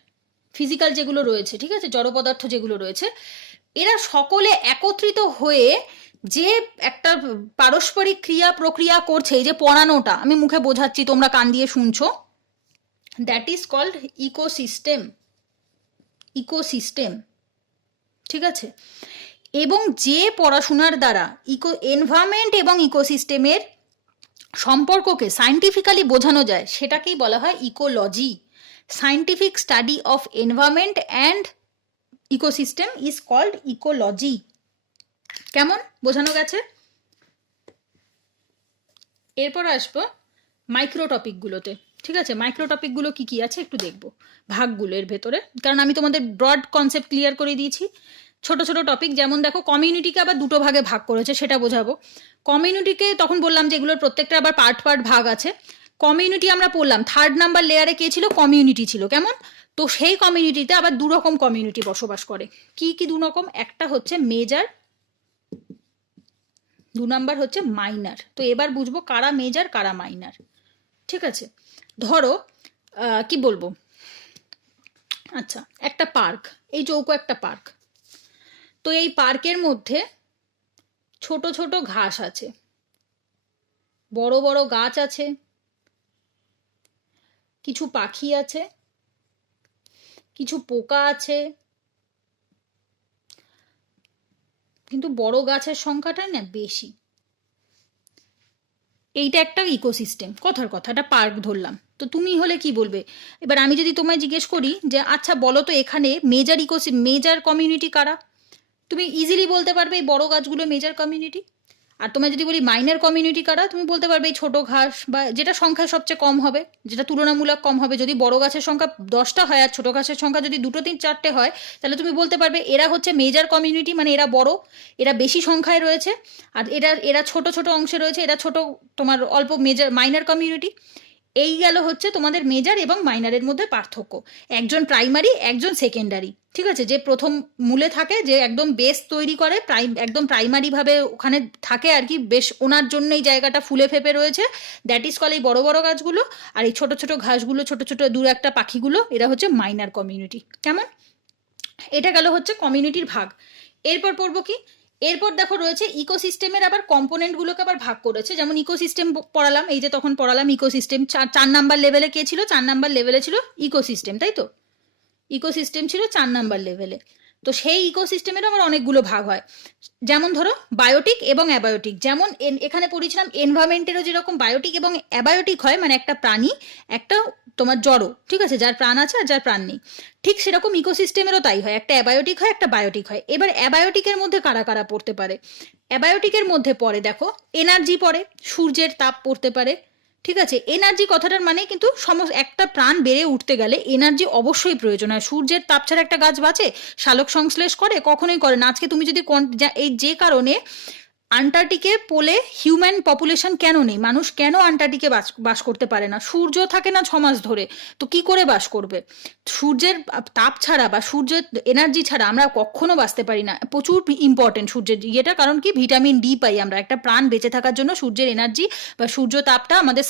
ফিজিক্যাল যেগুলো রয়েছে, ঠিক আছে, জড় পদার্থ যেগুলো রয়েছে, এরা সকলে একত্রিত হয়ে যে একটা পারস্পরিক ক্রিয়া প্রক্রিয়া করছে, এই যে পড়ানোটা আমি মুখে বোঝাচ্ছি, তোমরা কান দিয়ে শুনছো, that is called ecosystem. Ecosystem, ঠিক আছে। এবং যে পড়াশোনার দ্বারা এনভায়রনমেন্ট এবং ইকোসিস্টেমের সম্পর্ককে সায়েন্টিফিক্যালি বোঝানো যায়, সেটাকেই বলা হয় ecology. Scientific study of environment and ecosystem is called ecology. কেমন? বোঝানো গেছে? এরপর আসবো মাইক্রো টপিকগুলোতে, ঠিক আছে। মাইক্রো টপিকগুলো কি কি আছে একটু দেখবো, ভাগগুলো এর ভেতরে, কারণ আমি তোমাদের ব্রড কনসেপ্ট ক্লিয়ার করে দিয়েছি। ছোট ছোট টপিক, যেমন দেখো কমিউনিটিকে আবার দুটো ভাগে ভাগ করেছে, সেটা বোঝাবো। কমিউনিটিকে তখন বললাম যে এগুলোর প্রত্যেকটা আবার পার্ট পার্ট ভাগ আছে। কমিউনিটি আমরা পড়লাম, 3rd নাম্বার লেয়ারে কে ছিল? কমিউনিটি ছিল। কেমন? তো সেই কমিউনিটিতে আবার দু রকম কমিউনিটি বসবাস করে। কি কি দু রকম? একটা হচ্ছে মেজর, 2 নাম্বার হচ্ছে মাইনার। তো এবার বুঝবো কারা মেজর কারা মাইনার, ঠিক আছে। ধরো কি বলবো, আচ্ছা একটা পার্ক, এই চৌকো একটা পার্ক, তো এই পার্কের মধ্যে ছোট ছোট ঘাস আছে, বড় বড় গাছ আছে, কিছু পাখি আছে, কিছু পোকা আছে, কিন্তু বড় গাছের সংখ্যাটাই না বেশি। এইটা একটা ইকোসিস্টেম, কথার কথা, একটা পার্ক ধরলাম। তো তুমি হলে কি বলবে? এবার আমি যদি তোমায় জিজ্ঞেস করি যে আচ্ছা বলো তো এখানে মেজর কমিউনিটি কারা, তুমি ইজিলি বলতে পারবে এই বড় গাছগুলো মেজর কমিউনিটি। আর তোমায় যদি বলি মাইনর কমিউনিটি কারা, তুমি বলতে পারবে এই ছোট ঘাস, বা যেটা সংখ্যা সবচেয়ে কম হবে, যেটা তুলনামূলক কম হবে। যদি বড় গাছের সংখ্যা 10টা হয় আর ছোট গাছের সংখ্যা যদি 2, 3, 4টে হয়, তাহলে তুমি বলতে পারবে এরা হচ্ছে মেজর কমিউনিটি, মানে এরা বড়, এরা বেশি সংখ্যায় রয়েছে। আর এরা ছোট ছোট অংশে রয়েছে, এরা ছোট, তোমার অল্প মাইনর কমিউনিটি। এই গেল হচ্ছে তোমাদের মেজর এবং মাইনারের মধ্যে পার্থক্য। একজন প্রাইমারি, একজন সেকেন্ডারি, ঠিক আছে। যে প্রথম মূলে থাকে, যে একদম বেস তৈরি করে, একদম প্রাইমারি ভাবে ওখানে থাকে আর কি, বেশ ওনার জন্য এই জায়গাটা ফুলে ফেপে রয়েছে, দ্যাট ইজ কল এই বড় বড় গাছগুলো। আর এই ছোট ছোট ঘাসগুলো, ছোট ছোট দু একটা পাখিগুলো, এরা হচ্ছে মাইনার কমিউনিটি। কেমন? এটা গেল হচ্ছে কমিউনিটির ভাগ। এরপর পড়বো কি, এরপর দেখো রয়েছে ইকোসিস্টেমের আবার কম্পোনেন্টগুলোকে আবার ভাগ করেছে। যেমন ইকোসিস্টেম পড়ালাম, এই যে তখন পড়ালাম ইকোসিস্টেম, 4 নাম্বার লেভেলে কে ছিল? 4 নাম্বার লেভেলে ছিল ইকোসিস্টেম, তাই তো? ইকোসিস্টেম ছিল 4 নাম্বার লেভেলে। তো সেই ইকোসিস্টেমের আবার অনেকগুলো ভাগ হয়, যেমন ধরো বায়োটিক এবং অ্যাবায়োটিক। যেমন এখানে পড়েছিলাম এনভায়রনমেন্টেরও যেরকম বায়োটিক এবং অ্যাবায়োটিক হয়, মানে একটা প্রাণী, একটা তোমার জড়, ঠিক আছে, যার প্রাণ আছে আর যার প্রাণ নেই, ঠিক সেরকম ইকোসিস্টেমেরও তাই হয়, একটা অ্যাবায়োটিক হয়, একটা বায়োটিক হয়। এবার অ্যাবায়োটিকের মধ্যে কারা কারা পড়তে পারে? অ্যাবায়োটিকের মধ্যে পড়ে দেখো এনার্জি পড়ে, সূর্যের তাপ পড়তে পারে, ঠিক আছে। এনার্জি কথাটার মানে কিন্তু একটা প্রাণ বেড়ে উঠতে গেলে এনার্জি অবশ্যই প্রয়োজন হয়। সূর্যের তাপ ছাড়া একটা গাছ বাঁচে? সালোক সংশ্লেষ করে? কখনোই করে না। আজকে তুমি যদি এই যে কারণে আন্টার্কটিকে পোলে হিউম্যান পপুলেশন কেন নেই, মানুষ কেন আন্টার্কটিকে বাস করতে পারে না? সূর্য থাকে না 6 মাস ধরে, তো কি করে বাস করবে? সূর্যের তাপ ছাড়া বা সূর্যের এনার্জি ছাড়া আমরা কখনো বাঁচতে পারি না। প্রচুর ইম্পর্টেন্ট সূর্যের ইয়েটা, কারণ কি ভিটামিন ডি পাই আমরা। একটা প্রাণ বেঁচে থাকার জন্য সূর্যের এনার্জি বা সূর্য তাপটা, আমাদের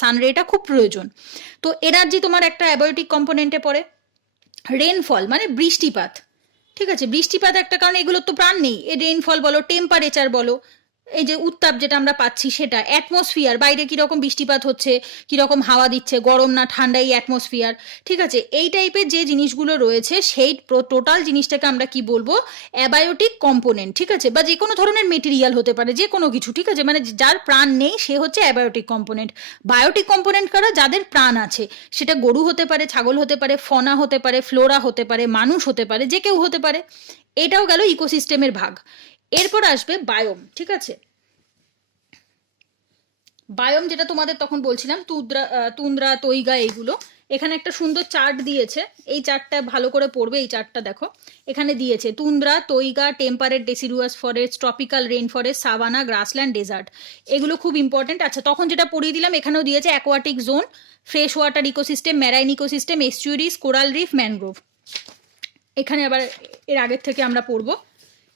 সানরেটা খুব প্রয়োজন। তো এনার্জি তোমার একটা অ্যাবায়োটিক কম্পোনেন্টে পড়ে। রেনফল মানে বৃষ্টিপাত, ঠিক আছে, বৃষ্টিপাত একটা কারণ, এগুলোর তো প্রাণ নেই। এ রেইনফল বলো, টেম্পারেচার বলো, এই যে উত্তাপ যেটা আমরা পাচ্ছি সেটা, অ্যাটমসফিয়ার, বাইরে কীরকম বৃষ্টিপাত হচ্ছে, কীরকম হাওয়া দিচ্ছে, গরম না ঠান্ডা, এই অ্যাটমসফিয়ার, ঠিক আছে, এই টাইপের যে জিনিসগুলো রয়েছে সেই টোটাল জিনিসটাকে আমরা কি বলবো, অ্যাবায়োটিক কম্পোনেন্ট, ঠিক আছে, বা যে কোনো ধরনের মেটেরিয়াল হতে পারে, যে কোনো কিছু, ঠিক আছে, মানে যার প্রাণ নেই সে হচ্ছে অ্যাবায়োটিক কম্পোনেন্ট। বায়োটিক কম্পোনেন্ট কারা, যাদের প্রাণ আছে, সেটা গরু হতে পারে, ছাগল হতে পারে, ফনা হতে পারে, ফ্লোরা হতে পারে, মানুষ হতে পারে, যে কেউ হতে পারে। এটাও গেল ইকোসিস্টেমের ভাগ। এরপর আসবে বায়োম, ঠিক আছে। বায়োম যেটা তোমাদের তখন বলছিলাম, তুন্দ্রা, তৈগা, এইগুলো। এখানে একটা সুন্দর চার্ট দিয়েছে, এই চার্টটা ভালো করে পড়বে। এই চার্টটা দেখো, এখানে দিয়েছে tundra, taiga, temperate deciduous forest, tropical rain forest, savanna, grassland, desert, এগুলো খুব ইম্পর্টেন্ট। আচ্ছা, তখন যেটা পড়িয়ে দিলাম এখানেও দিয়েছে aquatic zone, fresh water ecosystem, marine ecosystem, estuaries, coral reef, mangrove. এখানে আবার এর আগের থেকে আমরা পড়বো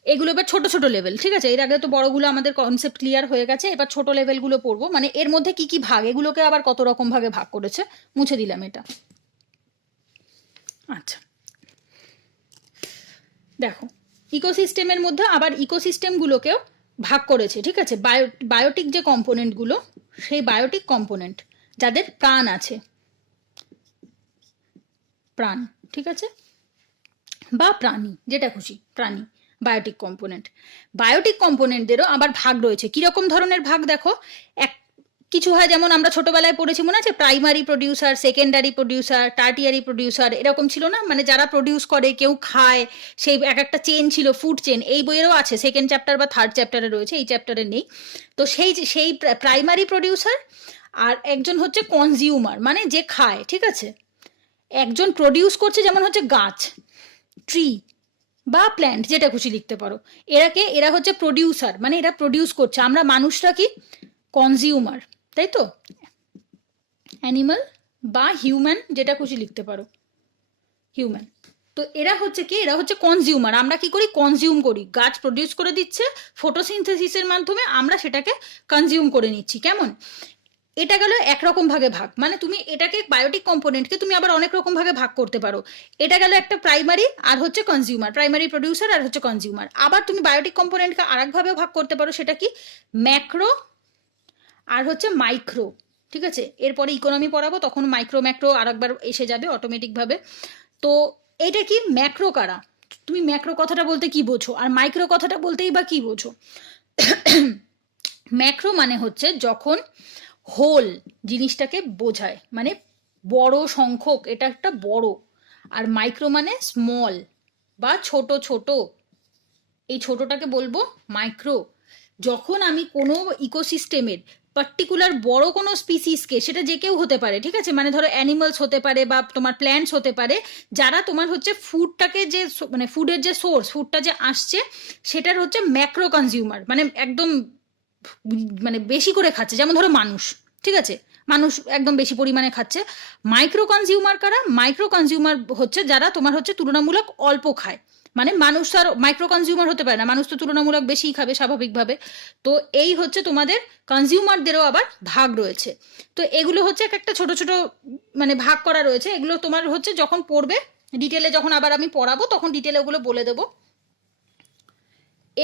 এগুলো এবার ছোট ছোট লেভেল, ঠিক আছে, এর আগে তো বড়গুলো আমাদের কনসেপ্ট ক্লিয়ার হয়ে গেছে, এবার ছোট লেভেলগুলো পড়বো, মানে এর মধ্যে কি কি ভাগ, এগুলোকে আবার কত রকম ভাগে ভাগ করেছে, মুছে দিলাম এটা। আচ্ছা, দেখো, ইকোসিস্টেমের মধ্যে আবার ইকোসিস্টেমগুলোকেও ভাগ করেছে, ঠিক আছে, বায়োটিক যে কম্পোনেন্টগুলো, সেই বায়োটিক কম্পোনেন্ট যাদের প্রাণ আছে, প্রাণ, ঠিক আছে, বা প্রাণী, যেটা খুশি, প্রাণী, বায়োটিক কম্পোনেন্ট। বায়োটিক কম্পোনেন্টদেরও আবার ভাগ রয়েছে। কীরকম ধরনের ভাগ দেখো, এক কিছু হয় যেমন আমরা ছোটবেলায় পড়েছি, মনে আছে, primary producer, secondary producer, tertiary producer, এরকম ছিল না, মানে যারা প্রডিউস করে, কেউ খায়, সেই এক একটা চেন ছিল, ফুড চেন, এই বইয়েরও আছে, সেকেন্ড চ্যাপ্টার বা থার্ড চ্যাপ্টারে রয়েছে, এই চ্যাপ্টারে নেই। তো সেই প্রাইমারি প্রডিউসার, আর একজন হচ্ছে কনজিউমার, মানে যে খায়, ঠিক আছে। একজন প্রডিউস করছে, যেমন হচ্ছে গাছ, ট্রি বা প্ল্যান্ট, যেটা খুশি লিখতে পারো। এরা হচ্ছে প্রডিউসার, মানে এরা প্রডিউস করছে। আমরা মানুষরা কি কনজিউমার, তাই তো, অ্যানিমাল বা হিউম্যান, যেটা খুশি লিখতে পারো, হিউম্যান। তো এরা হচ্ছে কি, এরা হচ্ছে কনজিউমার। আমরা কি করি, কনজিউম করি, গাছ প্রডিউস করে দিচ্ছে ফটোসিনথেসিসের মাধ্যমে, আমরা সেটাকে কনজিউম করে নিচ্ছি, কেমন। এটা গেল একরকম ভাগে ভাগ, মানে তুমি এটাকে বায়োটিক কম্পোনেন্টকে তুমি আবার অনেক রকম ভাগে ভাগ করতে পারো। এটা গেল একটা প্রাইমারি আর হচ্ছে কনজিউমার, প্রাইমারি প্রডিউসার আর হচ্ছে কনজিউমার। আবার তুমি বায়োটিক কম্পোনেন্টকে আরেকভাবে ভাগ করতে পারো, সেটা কি, ম্যাক্রো আর হচ্ছে মাইক্রো, ঠিক আছে। এরপরে ইকোনমি পড়াবো, তখন মাইক্রো ম্যাক্রো আরেকবার এসে যাবে অটোমেটিকভাবে। তো এটা কি, ম্যাক্রো কারা, তুমি ম্যাক্রো কথাটা বলতে কি বোঝো, আর মাইক্রো কথাটা বলতেই বা কি বোঝো। ম্যাক্রো মানে হচ্ছে যখন হোল জিনিসটাকে বোঝায়, মানে বড় সংখ্যক, এটা একটা বড়। আর মাইক্রো মানে স্মল বা ছোট ছোট, এই ছোটটাকে বলবো মাইক্রো। যখন আমি কোনো ইকোসিস্টেমের পার্টিকুলার বড় কোনো স্পিসিসকে, সেটা যে কেউ হতে পারে, ঠিক আছে, মানে ধরো অ্যানিমালস হতে পারে বা তোমার প্ল্যান্টস হতে পারে, যারা তোমার হচ্ছে ফুডটাকে যে, মানে ফুডের যে সোর্স, ফুডটা যে আসছে, সেটার হচ্ছে ম্যাক্রো কনজিউমার, মানে একদম মানে বেশি করে খাচ্ছে, যেমন ধরো মানুষ, ঠিক আছে, মানুষ একদম বেশি পরিমাণে খাচ্ছে। মাইক্রো কনজিউমার কারা, মাইক্রো কনজিউমার হচ্ছে যারা তোমার হচ্ছে তুলনামূলক অল্প খায়, মানে মানুষ আর মাইক্রো কনজিউমার হতে পারে না, মানুষ তো তুলনামূলক বেশিই খাবে স্বাভাবিকভাবে। তো এই হচ্ছে তোমাদের কনজিউমারদেরও আবার ভাগ রয়েছে। তো এগুলো হচ্ছে এক একটা ছোট ছোট মানে ভাগ করা রয়েছে, এগুলো তোমার হচ্ছে যখন পড়বে ডিটেলে, যখন আবার আমি পড়াবো তখন ডিটেলে ওগুলো বলে দেবো।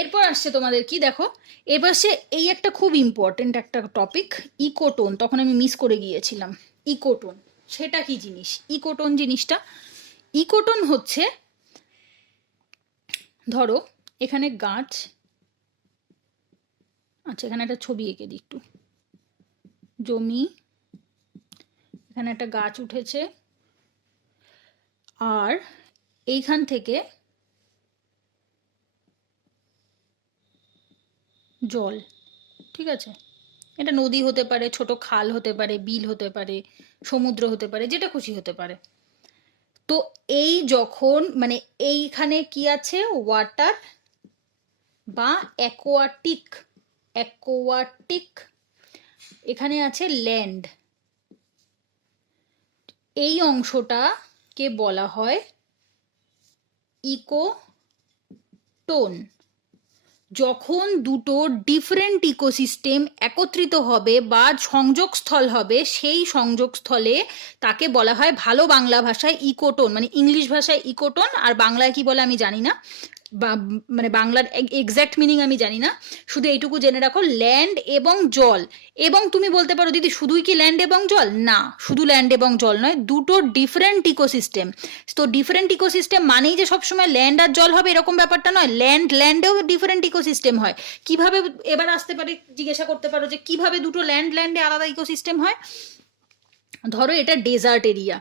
এরপর আসছে তোমাদের কি, দেখো, এবার সে এই একটা খুব ইম্পর্টেন্ট একটা টপিক, ইকোটোন, তখন আমি মিস করে গিয়েছিলাম। ইকোটোন সেটা কি জিনিস, ইকোটোন জিনিসটা, ইকোটোন হচ্ছে, ধরো এখানে গাছ, আচ্ছা এখানে একটা ছবি এঁকে দিই একটু, জমি, এখানে একটা গাছ উঠেছে, আর এইখান থেকে জল, ঠিক আছে, এটা নদী হতে পারে, ছোট খাল হতে পারে, বিল হতে পারে, সমুদ্র হতে পারে, যেটা খুশি হতে পারে। তো এই যখন মানে এইখানে কি আছে, ওয়াটার বা অ্যাকোয়াটিক, অ্যাকোয়াটিক, এখানে আছে ল্যান্ড, এই অংশটাকে বলা হয় ইকোটোন। যখন দুটো ডিফারেন্ট ইকোসিস্টেম একত্রিত হবে বা সংযোগস্থল হবে, সেই সংযোগস্থলে তাকে বলা হয় ভালো বাংলা ভাষায় ইকোটোন, মানে ইংলিশ ভাষায় ইকোটোন, আর বাংলায় কি বলে আমি জানি না, বা মানে বাংলার এক্স্যাক্ট মিনিং আমি জানি না, শুধু এইটুকু জেনে রাখো ল্যান্ড এবং জল। এবং তুমি বলতে পারো দিদি শুধুই কি ল্যান্ড এবং জল? না, শুধু ল্যান্ড এবং জল নয়, দুটো ডিফারেন্ট ইকোসিস্টেম। তো ডিফারেন্ট ইকোসিস্টেম মানেই যে সবসময় ল্যান্ড আর জল হবে এরকম ব্যাপারটা নয়, ল্যান্ডেও ডিফারেন্ট ইকোসিস্টেম হয়। কিভাবে এবার আসতে পারে, জিজ্ঞাসা করতে পারো যে কিভাবে দুটো ল্যান্ডে আলাদা ইকোসিস্টেম হয়। ধরো এটা ডেজার্ট এরিয়া,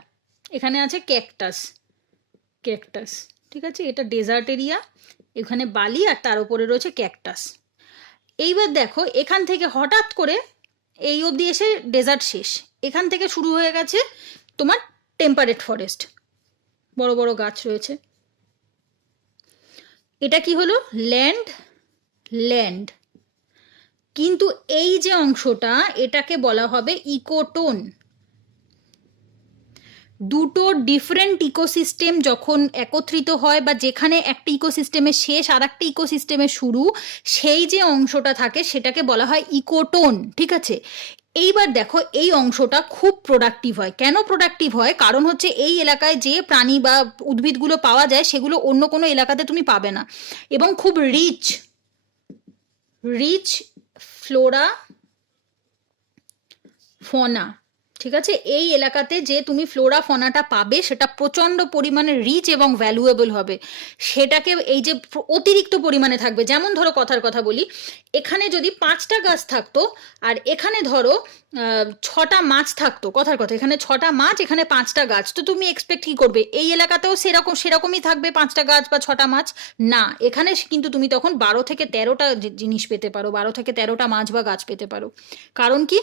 এখানে আছে ক্যাকটাস, ঠিক আছে, এটা ডেজার্ট এরিয়া, এখানে বালি আর তার উপরে রয়েছে ক্যাকটাস। এইবার দেখো এখান থেকে হঠাৎ করে এই অবধি এসে ডেজার্ট শেষ, এখান থেকে শুরু হয়ে গেছে তোমার টেম্পারেট ফরেস্ট, বড় বড় গাছ রয়েছে। এটা কি হলো? ল্যান্ড। কিন্তু এই যে অংশটা, এটাকে বলা হবে ইকোটোন। দুটো ডিফারেন্ট ইকোসিস্টেম যখন একত্রিত হয়, বা যেখানে একটা ইকোসিস্টেমের শেষ আর একটা ইকোসিস্টেমের শুরু, সেই যে অংশটা থাকে সেটাকে বলা হয় ইকোটোন, ঠিক আছে। এইবার দেখো এই অংশটা খুব প্রোডাক্টিভ হয়। কেন প্রোডাক্টিভ হয়? কারণ হচ্ছে এই এলাকায় যে প্রাণী বা উদ্ভিদগুলো পাওয়া যায় সেগুলো অন্য কোনো এলাকাতে তুমি পাবে না, এবং খুব রিচ ফ্লোরা ফনা, ঠিক আছে। এই এলাকাতে যে তুমি ফ্লোরা ফনাটা পাবে সেটা প্রচণ্ড পরিমাণে রিচ এবং ভ্যালুয়েবল হবে। সেটাকে এই যে অতিরিক্ত পরিমাণে থাকবে, যেমন ধরো কথার কথা বলি, এখানে যদি 5টা গাছ থাকতো আর এখানে ধরো 6টা মাছ থাকতো, কথার কথা, এখানে 6টা মাছ, এখানে 5টা গাছ, তো তুমি এক্সপেক্ট কি করবে? এই এলাকাতেও সেরকমই থাকবে 5টা গাছ বা 6টা মাছ? না, এখানে কিন্তু তুমি তখন 12 থেকে 13টা জিনিস পেতে পারো, 12 থেকে 13টা মাছ বা গাছ পেতে পারো। কারণ কি?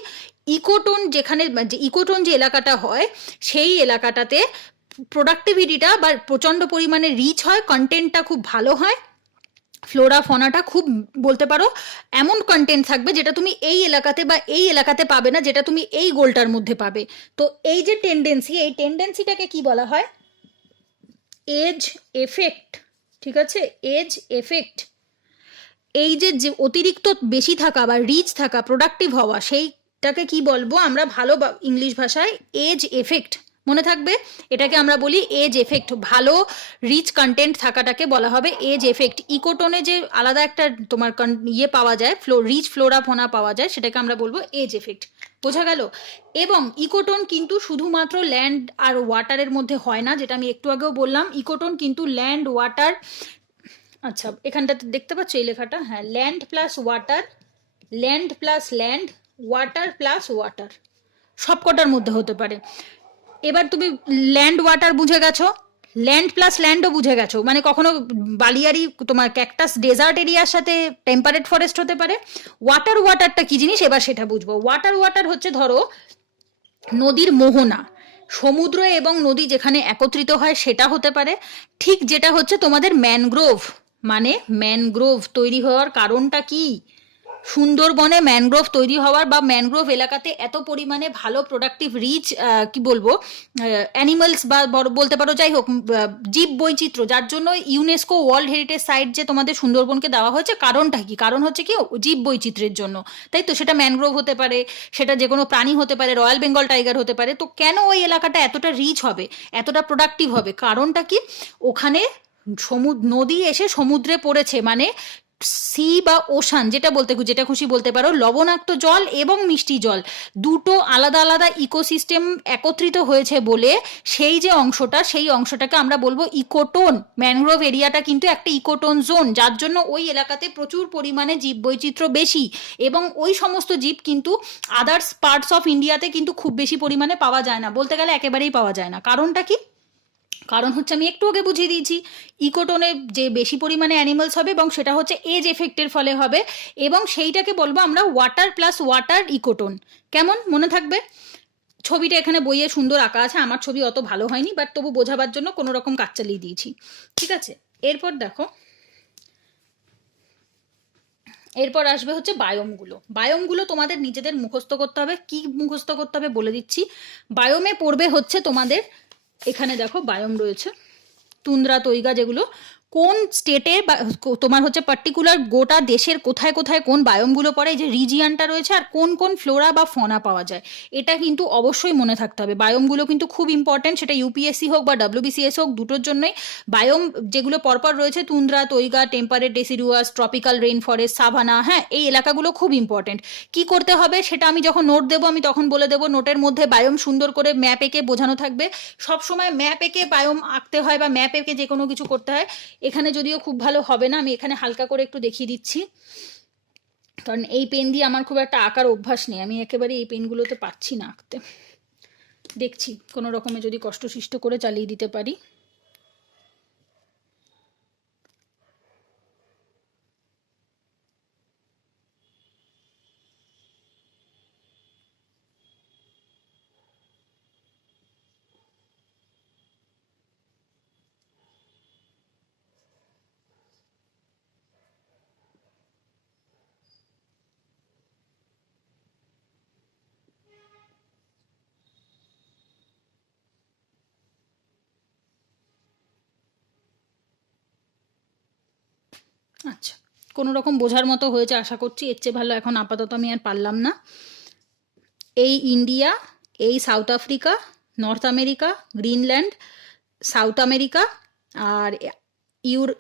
ইকোটোন যে এলাকাটা হয় সেই এলাকাটাতে প্রোডাক্টিভিটিটা বা প্রচণ্ড পরিমাণে রিচ হয়, কন্টেন্টটা খুব ভালো হয়, ফ্লোরা ফনাটা খুব, বলতে পারো এমন কন্টেন্ট থাকবে যেটা তুমি এই এলাকাতে পাবে না, যেটা তুমি এই গোলটার মধ্যে পাবে। তো এই যে এই টেন্ডেন্সিটাকে কি বলা হয়? এজ এফেক্ট, ঠিক আছে, এজ এফেক্ট। এই যে অতিরিক্ত বেশি থাকা বা রিচ থাকা, প্রোডাক্টিভ হওয়া, সেইটাকে কি বলবো আমরা ভালো ইংলিশ ভাষায়? Edge effect. মনে থাকবে, এটাকে আমরা বলি এজ এফেক্ট। ভালো রিচ কন্টেন্ট থাকাটাকে বলা হবে এজ এফেক্ট। ইকোটোনে যে আলাদা একটা তোমার পাওয়া যায়, রিচ ফ্লোরা ফোনা পাওয়া যায়, সেটাকে আমরা বলবো এজ এফেক্ট। বোঝা গেল? এবং ইকোটোন কিন্তু শুধুমাত্র ল্যান্ড আর ওয়াটারের মধ্যে হয় না, যেটা আমি একটু আগেও বললাম। ইকোটোন কিন্তু ল্যান্ড, ওয়াটার, আচ্ছা এখানটাতে দেখতে পাচ্ছ এই লেখাটা, হ্যাঁ, land plus water, water plus water, সবকটার মধ্যে হতে পারে। এবার তুমি ল্যান্ড ওয়াটার বুঝে গেছো, ল্যান্ড প্লাস ল্যান্ডও বুঝে গেছো, মানে কখনো বালিয়ারি তোমার ক্যাকটাস ডেজার্ট এরিয়ার সাথে টেম্পারেট ফরেস্ট হতে পারে। ওয়াটারটা কি জিনিস এবার সেটা বুঝবো। ওয়াটার হচ্ছে ধরো নদীর মোহনা, সমুদ্র এবং নদী যেখানে একত্রিত হয় সেটা হতে পারে। ঠিক যেটা হচ্ছে তোমাদের ম্যানগ্রোভ, মানে ম্যানগ্রোভ তৈরি হওয়ার কারণটা কি? সুন্দরবনে ম্যানগ্রোভ তৈরি হওয়ার বা ম্যানগ্রোভ এলাকাতে এত পরিমাণে ভালো প্রোডাক্টিভ রিচ কি বলবো অ্যানিমালস বা বলতে পারো, যাই হোক, জীব বৈচিত্র্য, যার জন্য ইউনেস্কো ওয়ার্ল্ড হেরিটেজ সাইট যে তোমাদের সুন্দরবনকে দেওয়া হয়েছে, কারণটা কি? কারণ হচ্ছে কি? জীব বৈচিত্র্যের জন্য, তাই তো। সেটা ম্যানগ্রোভ হতে পারে, সেটা যে কোনো প্রাণী হতে পারে, রয়্যাল বেঙ্গল টাইগার হতে পারে। তো কেন ওই এলাকাটা এতটা রিচ হবে, এতটা প্রোডাক্টিভ হবে? কারণটা কি? ওখানে নদী এসে সমুদ্রে পড়েছে, মানে সি বা ওশান, যেটা খুশি বলতে পারো, লবণাক্ত জল এবং মিষ্টি জল, দুটো আলাদা আলাদা ইকোসিস্টেম একত্রিত হয়েছে বলে সেই অংশটাকে আমরা বলবো ইকোটোন। ম্যানগ্রোভ এরিয়াটা কিন্তু একটা ইকোটোন জোন, যার জন্য ওই এলাকাতে প্রচুর পরিমাণে জীব বৈচিত্র্য বেশি, এবং ওই সমস্ত জীব কিন্তু আদার্স পার্টস অফ ইন্ডিয়াতে কিন্তু খুব বেশি পরিমাণে পাওয়া যায় না, বলতে গেলে একেবারেই পাওয়া যায় না। কারণটা কি? কারণ হচ্ছে আমি একটু আগে বুঝিয়ে দিয়েছি, ইকোটোনে যে বেশি পরিমাণে অ্যানিমালস হবে এবং সেটা হচ্ছে এজ এফেক্টের ফলে হবে, এবং সেইটাকে বলবো আমরা ওয়াটার প্লাস ওয়াটার ইকোটোন। কেমন মনে থাকবে? ছবিটা এখানে বইয়ে সুন্দর আঁকা আছে, আমার ছবি অত ভালো হয়নি, বাট তবু বোঝাবার জন্য কোনো রকম কাজ চালিয়ে দিয়েছি, ঠিক আছে। এরপর আসবে হচ্ছে বায়োমগুলো তোমাদের নিজেদের মুখস্থ করতে হবে। কি মুখস্থ করতে হবে বলে দিচ্ছি। বায়োমে পড়বে হচ্ছে তোমাদের, এখানে দেখো বায়োম রয়েছে, তুন্দ্রা তৈগা, যেগুলো কোন স্টেটে বা তোমার হচ্ছে পার্টিকুলার গোটা দেশের কোথায় কোথায় কোন বায়োমগুলো পড়ে, এই যে রিজিয়ানটা রয়েছে, আর কোন কোন ফ্লোরা বা ফনা পাওয়া যায়, এটা কিন্তু অবশ্যই মনে থাকতে হবে। বায়োমগুলো কিন্তু খুব ইম্পর্টেন্ট, সেটা ইউপিএসসি হোক বা ডাব্লিউবিসিএস হোক, দুটোর জন্যই বায়োম যেগুলো পরপর রয়েছে, tundra, taiga, temperate deciduous, tropical rain forest, savanna, হ্যাঁ, এই এলাকাগুলো খুব ইম্পর্টেন্ট। কি করতে হবে সেটা আমি যখন নোট দেবো আমি তখন বলে দেবো, নোটের মধ্যে বায়োম সুন্দর করে ম্যাপ এঁকে বোঝানো থাকবে। সবসময় ম্যাপ এঁকে বায়োম আঁকতে হয় বা ম্যাপ এঁকে যে কোনো কিছু করতে হয়। এখানে যদিও খুব ভালো হবে না, আমি এখানে হালকা করে একটু দেখিয়ে দিচ্ছি, কারণ এই পেন দিয়ে আমার খুব একটা আঁকার অভ্যাস নেই, আমি একেবারে এই পেনগুলোতে পাচ্ছি না আঁকতে। দেখছি কোনো রকমে যদি কষ্টসৃষ্ট করে চালিয়ে দিতে পারি। আচ্ছা, কোনো রকম বোঝার মতো হয়েছে আশা করছি, এর চেয়ে ভালো এখন আপাতত আমি আর পারলাম না। এই ইন্ডিয়া, এই South Africa, North America, Greenland, South America, আর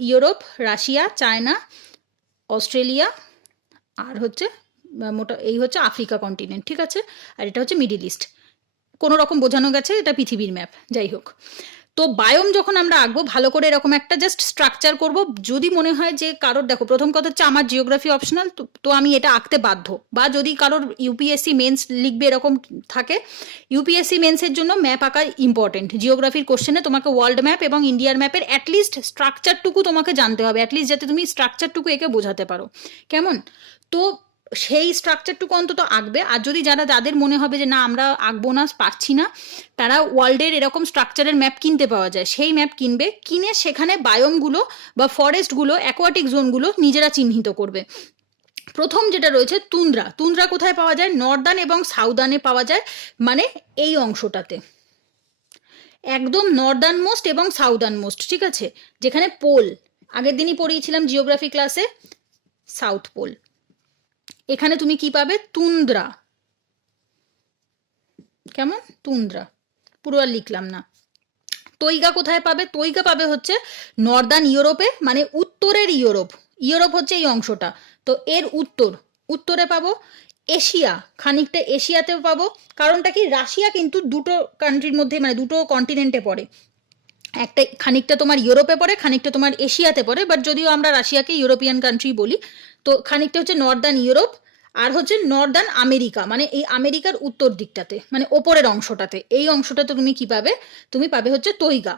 ইউরোপ, রাশিয়া, চায়না, অস্ট্রেলিয়া, আর হচ্ছে মোটা এই হচ্ছে আফ্রিকা কন্টিনেন্ট, ঠিক আছে, আর এটা হচ্ছে মিডিল ইস্ট। কোনো রকম বোঝানো গেছে এটা পৃথিবীর ম্যাপ, যাই হোক। তো বায়োম যখন আমরা আঁকবো ভালো করে এরকম একটা জাস্ট স্ট্রাকচার করব। যদি মনে হয় যে কারোর, দেখো প্রথম কথা হচ্ছে আমার জিওগ্রাফি অপশনাল, তো আমি এটা আঁকতে বাধ্য, বা যদি কারোর ইউপিএসসি মেন্স লিখবে এরকম থাকে, ইউপিএসসি মেন্সের জন্য ম্যাপ আঁকা ইম্পর্টেন্ট। জিওগ্রাফির কোশ্চেনে তোমাকে ওয়ার্ল্ড ম্যাপ এবং ইন্ডিয়ার ম্যাপের অ্যাটলিস্ট স্ট্রাকচারটুকু তোমাকে জানতে হবে, অ্যাটলিস্ট যাতে তুমি স্ট্রাকচারটুকু একে বোঝাতে পারো, কেমন? তো সেই স্ট্রাকচারটুকু অন্তত আঁকবে। আর যদি যাদের মনে হবে যে না আমরা আঁকবো না, পারছি না, তারা ওয়ার্ল্ডের এরকম স্ট্রাকচারের ম্যাপ কিনতে পাওয়া যায়, সেই ম্যাপ কিনবে, কিনে সেখানে বায়োমগুলো বা ফরেস্টগুলো, অ্যাকোয়াটিক জোনগুলো নিজেরা চিহ্নিত করবে। প্রথম যেটা রয়েছে তুন্দ্রা, তুন্দ্রা কোথায় পাওয়া যায়? নর্দার্ন এবং সাউদার্নে পাওয়া যায়, মানে এই অংশটাতে, একদম নর্দার্ন মোস্ট এবং সাউদার্ন মোস্ট, ঠিক আছে, যেখানে পোল, আগের দিনই পড়িয়েছিলাম জিওগ্রাফি ক্লাসে, সাউথ পোল। এখানে তুমি কি পাবে? তুন্দ্রা, কেমন? তুন্দ্রা, পুরো আর লিখলাম না। তৈগা কোথায় পাবে? তৈগা পাবে হচ্ছে নর্দার্ন ইউরোপে, মানে উত্তরের ইউরোপ, ইউরোপ হচ্ছে এই অংশটা, তো এর উত্তরে পাবো। এশিয়া, খানিকটা এশিয়াতেও পাবো, কারণটা কি, রাশিয়া কিন্তু দুটো কান্ট্রির মধ্যে, মানে দুটো কন্টিনেন্টে পড়ে, একটা খানিকটা তোমার ইউরোপে পড়ে, খানিকটা তোমার এশিয়াতে পড়ে, বাট যদিও আমরা রাশিয়াকে ইউরোপিয়ান কান্ট্রি বলি, তো খানিকটা হচ্ছে নর্দার্ন ইউরোপ, আর হচ্ছে নর্দার্ন আমেরিকা, মানে এই আমেরিকার উত্তর দিকটাতে, মানে ওপরের অংশটাতে, এই অংশটাতে তুমি কি পাবে? তুমি পাবে হচ্ছে তৈগা।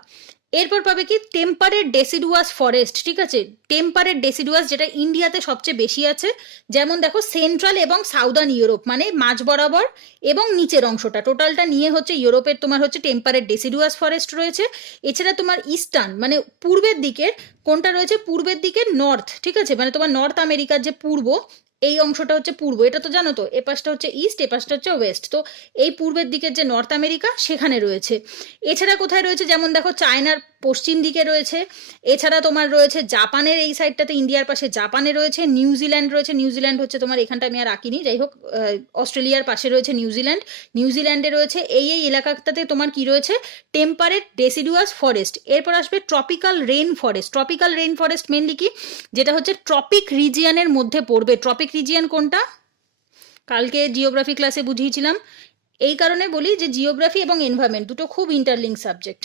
এরপর পাবে কি? টেম্পারেট ডেসিডুয়াস ফরেস্ট, ঠিক আছে, টেম্পারেট ডেসিডুয়াস যেটা ইন্ডিয়াতে সবচেয়ে বেশি আছে, যেমন দেখো সেন্ট্রাল এবং সাউদার্ন ইউরোপ, মানে মাঝ বরাবর এবং নিচের অংশটা, টোটালটা নিয়ে হচ্ছে ইউরোপের তোমার হচ্ছে টেম্পারেট ডেসিডুয়াস ফরেস্ট রয়েছে। এছাড়া তোমার ইস্টার্ন, মানে পূর্বের দিকে কোনটা রয়েছে? পূর্বের দিকে নর্থ, ঠিক আছে, মানে তোমার নর্থ আমেরিকার যে পূর্ব, এই অংশটা হচ্ছে পূর্ব, এটা তো জানো তো, এ পাশটা হচ্ছে ইস্ট, এ পাশটা হচ্ছে ওয়েস্ট, তো এই পূর্বের দিকের যে নর্থ আমেরিকা সেখানে রয়েছে। এছাড়া কোথায় রয়েছে? যেমন দেখো চায়নার পশ্চিম দিকে রয়েছে, এছাড়া তোমার রয়েছে জাপানের এই সাইডটাতে, ইন্ডিয়ার পাশে জাপানে রয়েছে, নিউজিল্যান্ড রয়েছে, নিউজিল্যান্ড হচ্ছে তোমার এখানটা আমি আর আঁকিনি, যাই হোক, অস্ট্রেলিয়ার পাশে রয়েছে নিউজিল্যান্ড, নিউজিল্যান্ডে রয়েছে এই এলাকাটাতে তোমার কি রয়েছে? Temperate deciduous forest. এরপর আসবে tropical rain forest. Tropical rain forest mainly কি, যেটা হচ্ছে ট্রপিক রিজিয়নের মধ্যে পড়বে। ট্রপিক রিজিয়ন কোনটা? কালকে জিওগ্রাফি ক্লাসে বুঝিয়েছিলাম, এই কারণে বলি যে জিওগ্রাফি এবং এনভায়রনমেন্ট দুটো খুব ইন্টারলিঙ্ক সাবজেক্ট।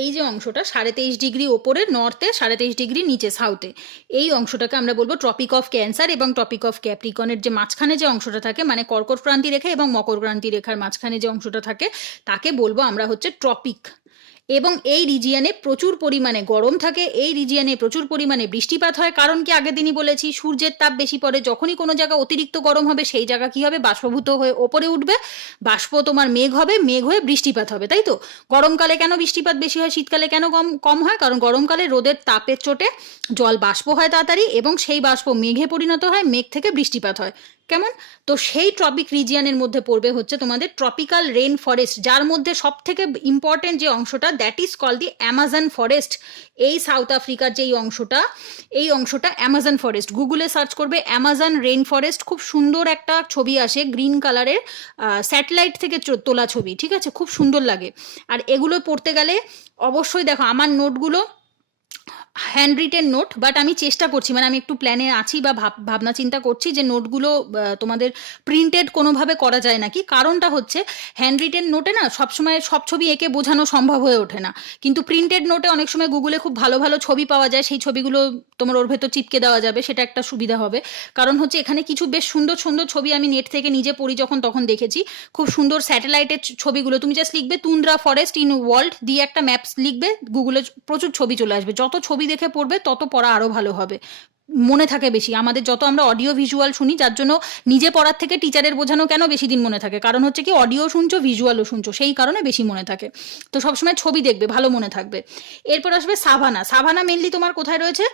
এই যে অংশটা 23.5 ডিগ্রি ওপরে নর্থে, 23.5 ডিগ্রি নিচে সাউথে, এই অংশটাকে আমরা বলবো ট্রপিক অফ ক্যান্সার এবং ট্রপিক অফ ক্যাপ্রিকনের যে মাঝখানে যে অংশটা থাকে, মানে কর্কট ক্রান্তি রেখা এবং মকর ক্রান্তি রেখার মাঝখানে যে অংশটা থাকে, তাকে বলবো আমরা হচ্ছে ট্রপিক। এবং এই রিজিয়নে প্রচুর পরিমাণে গরম থাকে, এই রিজিয়নে প্রচুর পরিমাণে বৃষ্টিপাত হয়, কারণ কি আগের দিনই বলেছি, সূর্যের তাপ বেশি পড়ে, যখনই কোনো জায়গা অতিরিক্ত গরম হবে সেই জায়গা কি হবে? বাষ্পভূত হয়ে ওপরে উঠবে, বাষ্প তোমার মেঘ হবে, মেঘ হয়ে বৃষ্টিপাত হবে, তাই তো? গরমকালে কেন বৃষ্টিপাত বেশি হয়, শীতকালে কেন কম কম হয়? কারণ গরমকালে রোদের তাপের চোটে জল বাষ্প হয় তাড়াতাড়ি, এবং সেই বাষ্প মেঘে পরিণত হয়, মেঘ থেকে বৃষ্টিপাত হয়, কেমন? তো সেই ট্রপিক রিজিয়নের মধ্যে পড়বে হচ্ছে তোমাদের ট্রপিক্যাল রেন ফরেস্ট, যার মধ্যে সব থেকে ইম্পর্টেন্ট যে অংশটা, that is call the Amazon forest. এই সাউথ আফ্রিকার যে এই অংশটা অ্যামাজন ফরেস্ট। গুগলে সার্চ করবে অ্যামাজন রেন ফরেস্ট, খুব সুন্দর একটা ছবি আসে গ্রিন কালারের, স্যাটেলাইট থেকে তোলা ছবি, ঠিক আছে, খুব সুন্দর লাগে। আর এগুলো পড়তে গেলে অবশ্যই দেখো আমার নোটগুলো হ্যান্ড রিটেন নোট, বাট আমি চেষ্টা করছি, মানে আমি একটু প্ল্যানে আছি বা ভাবনা চিন্তা করছি যে নোটগুলো তোমাদের প্রিন্টেড কোনোভাবে করা যায় নাকি। কারণটা হচ্ছে হ্যান্ড রিটেন নোটে না সবসময় সব ছবি এঁকে বোঝানো সম্ভব হয়ে ওঠে না, কিন্তু প্রিন্টেড নোটে অনেক সময় গুগলে খুব ভালো ভালো ছবি পাওয়া যায়, সেই ছবিগুলো তোমার ওর ভেতর চিপকে দেওয়া যাবে, সেটা একটা সুবিধা হবে। কারণ হচ্ছে এখানে কিছু বেশ সুন্দর সুন্দর ছবি আমি নেট থেকে নিজে পড়ি যখন তখন দেখেছি, খুব সুন্দর স্যাটেলাইটের ছবিগুলো। তুমি জাস্ট লিখবে তুন্দ্রা ফরেস্ট ইন ওয়ার্ল্ড দিয়ে একটা ম্যাপস লিখবে, গুগলে প্রচুর ছবি চলে আসবে। যত ছবি দেখে পড়বে তত পড়া আরো ভালো হবে, মনে থাকে বেশি। আমাদের যত আমরা অডিও ভিজুয়াল শুনি, যার জন্য নিজে পড়ার থেকে টিচারের বোঝানো কেন বেশি দিন মনে থাকে, কারণ হচ্ছে কি অডিও শুনছো ভিজুয়ালও শুনছো, সেই কারণে বেশি মনে থাকে। তো সবসময় ছবি দেখবে, ভালো মনে থাকবে। এরপর আসবে সাভানা। সাভানা মেনলি তোমার কোথায় রয়েছে?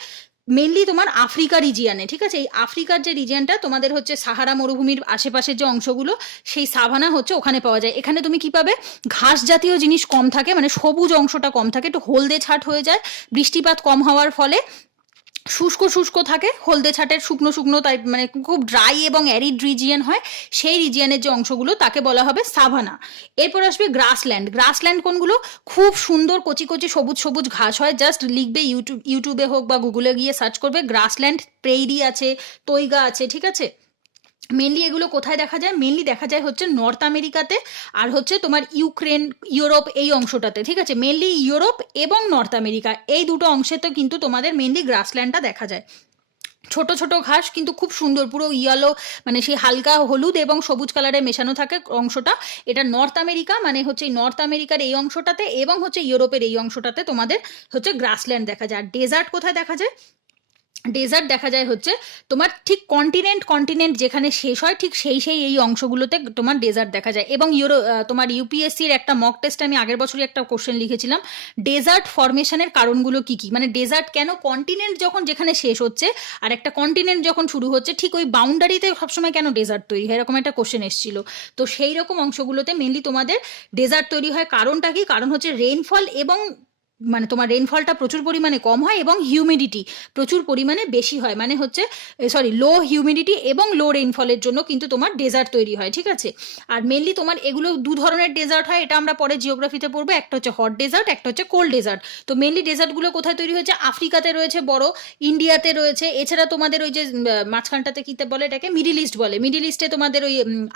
মেনলি তোমার আফ্রিকা রিজিয়ানে, ঠিক আছে। এই আফ্রিকার যে রিজিয়ানটা তোমাদের হচ্ছে সাহারা মরুভূমির আশেপাশের যে অংশগুলো, সেই সাভানা হচ্ছে ওখানে পাওয়া যায়। এখানে তুমি কি পাবে? ঘাস জাতীয় জিনিস কম থাকে, মানে সবুজ অংশটা কম থাকে, একটু হলদে ছাট হয়ে যায় বৃষ্টিপাত কম হওয়ার ফলে, শুষ্ক শুষ্ক থাকে, হলদে ছাটের শুকনো শুকনো, তাই মানে খুব ড্রাই এবং অ্যারিড রিজিয়ন হয়। সেই রিজিয়নের যে অংশগুলো তাকে বলা হবে সাভানা। এরপর আসবে গ্রাসল্যান্ড। গ্রাসল্যান্ড কোনগুলো? খুব সুন্দর কচি কচি সবুজ সবুজ ঘাস হয়, জাস্ট লিখবে ইউটিউবে হোক বা গুগলে গিয়ে সার্চ করবে গ্রাসল্যান্ড, প্রেইরি আছে, তৈগা আছে, ঠিক আছে। মেনলি এগুলো কোথায় দেখা যায়? মেনলি দেখা যায় হচ্ছে নর্থ আমেরিকাতে, আর হচ্ছে তোমার ইউক্রেন, ইউরোপ এই অংশটাতে, ঠিক আছে। মেনলি ইউরোপ এবং নর্থ আমেরিকা এই দুটো অংশেতে কিন্তু তোমাদের মেনলি গ্রাসল্যান্ডটা দেখা যায়। ছোট ছোট ঘাস কিন্তু খুব সুন্দর, পুরো ইয়েলো, মানে সেই হালকা হলুদ এবং সবুজ কালারে মেশানো থাকে অংশটা। এটা নর্থ আমেরিকা, মানে হচ্ছে নর্থ আমেরিকার এই অংশটাতে এবং হচ্ছে ইউরোপের এই অংশটাতে তোমাদের হচ্ছে গ্রাসল্যান্ড দেখা যায়। আর ডেজার্ট কোথায় দেখা যায়? ডেজার্ট দেখা যায় হচ্ছে তোমার ঠিক কন্টিনেন্ট যেখানে শেষ হয়, ঠিক সেই এই অংশগুলোতে তোমার ডেজার্ট দেখা যায়। এবং তোমার ইউপিএসসির একটা মক টেস্টে আমি আগের বছরই একটা কোশ্চেন লিখেছিলাম, ডেজার্ট ফরমেশনের কারণগুলো কি কি, মানে ডেজার্ট কেন, কন্টিনেন্ট যখন যেখানে শেষ হচ্ছে আর একটা কন্টিনেন্ট যখন শুরু হচ্ছে, ঠিক ওই বাউন্ডারিতে সবসময় কেন ডেজার্ট তৈরি হয়, এরকম একটা কোশ্চেন এসেছিল। তো সেই রকম অংশগুলোতে মেনলি তোমাদের ডেজার্ট তৈরি হয়। কারণটা কি? কারণ হচ্ছে রেইনফল, এবং মানে তোমার রেইনফলটা প্রচুর পরিমাণে কম হয় এবং হিউমিডিটি প্রচুর পরিমাণে বেশি হয়, মানে হচ্ছে লো হিউমিডিটি এবং লো রেইনফলের জন্য কিন্তু তোমার ডেজার্ট তৈরি হয়, ঠিক আছে। আর মেনলি তোমার এগুলো দু ধরনের ডেজার্ট হয়, এটা আমরা পরে জিওগ্রাফিতে পড়বো। একটা হচ্ছে হট ডেজার্ট, একটা হচ্ছে কোল্ড ডেজার্ট। তো মেনলি ডেজার্টগুলো কোথায় তৈরি হয়েছে? আফ্রিকাতে রয়েছে বড়, ইন্ডিয়াতে রয়েছে, এছাড়া তোমাদের ওই যে মাঝখানটাতে কী বলে এটাকে, মিডিল ইস্ট বলে, মিডিল ইস্টে তোমাদের ওই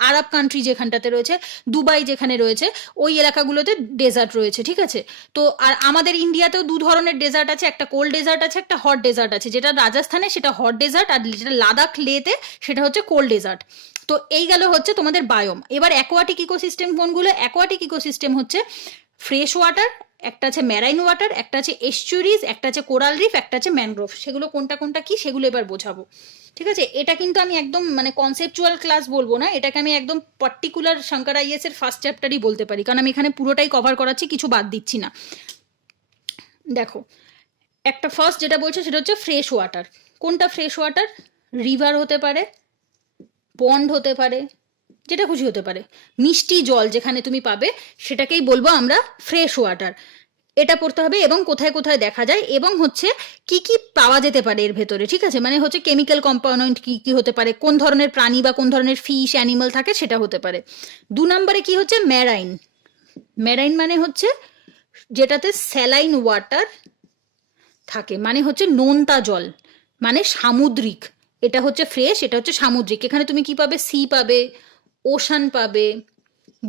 আরব কান্ট্রি যেখানটাতে রয়েছে, দুবাই যেখানে রয়েছে, ওই এলাকাগুলোতে ডেজার্ট রয়েছে, ঠিক আছে। তো আর আমাদের ইন্ডিয়াতেও দু ধরনের ডেজার্ট আছে, একটা কোল্ড ডেজার্ট আছে, একটা হট ডেজার্ট আছে। যেটা রাজস্থানে সেটা হট ডেজার্ট, আর যেটা লাদাখ লেতে সেটা হচ্ছে কোল্ড ডেজার্ট। তো এই গেল হচ্ছে তোমাদের বায়োম। এবার অ্যাকোয়াটিক ইকোসিস্টেম কোনগুলো? অ্যাকোয়াটিক ইকোসিস্টেম হচ্ছে ফ্রেশ ওয়াটার, একটা আছে ম্যারাইন ওয়াটার, একটা আছে এস্চুরিজ, একটা আছে কোরাল রিফ, একটা আছে ম্যানগ্রোভ। সেগুলো কোনটা কোনটা কি সেগুলো এবার বোঝাবো, ঠিক আছে। এটা কিন্তু আমি একদম মানে কনসেপচুয়াল ক্লাস বলবো না, এটাকে আমি একদম পার্টিকুলার শঙ্কর আইএস এর ফার্স্ট চ্যাপ্টারই বলতে পারি, কারণ আমি এখানে পুরোটাই কভার করাচ্ছি, কিছু বাদ দিচ্ছি না। দেখো, একটা ফার্স্ট যেটা বলছে সেটা হচ্ছে ফ্রেশ ওয়াটার। কোনটা ফ্রেশ ওয়াটার? রিভার হতে পারে, পন্ড হতে পারে, যেটা খুশি হতে পারে, মিষ্টি জল যেখানে তুমি পাবে সেটাকেই বলবো আমরা ফ্রেশ ওয়াটার। এটা পড়তে হবে, এবং কোথায় কোথায় দেখা যায়, এবং হচ্ছে কি কি পাওয়া যেতে পারে এর ভেতরে, ঠিক আছে। মানে হচ্ছে কেমিক্যাল কম্পোনেন্ট কি কি হতে পারে, কোন ধরনের প্রাণী বা কোন ধরনের ফিশ অ্যানিমাল থাকে সেটা হতে পারে। 2 নম্বরে কি হচ্ছে? ম্যারাইন। ম্যারাইন মানে হচ্ছে যেটাতে স্যালাইন ওয়াটার থাকে, মানে হচ্ছে নোনতা জল, মানে সামুদ্রিক। এটা হচ্ছে ফ্রেশ, এটা হচ্ছে সামুদ্রিক। এখানে তুমি কি পাবে? সি পাবে, ওশান পাবে,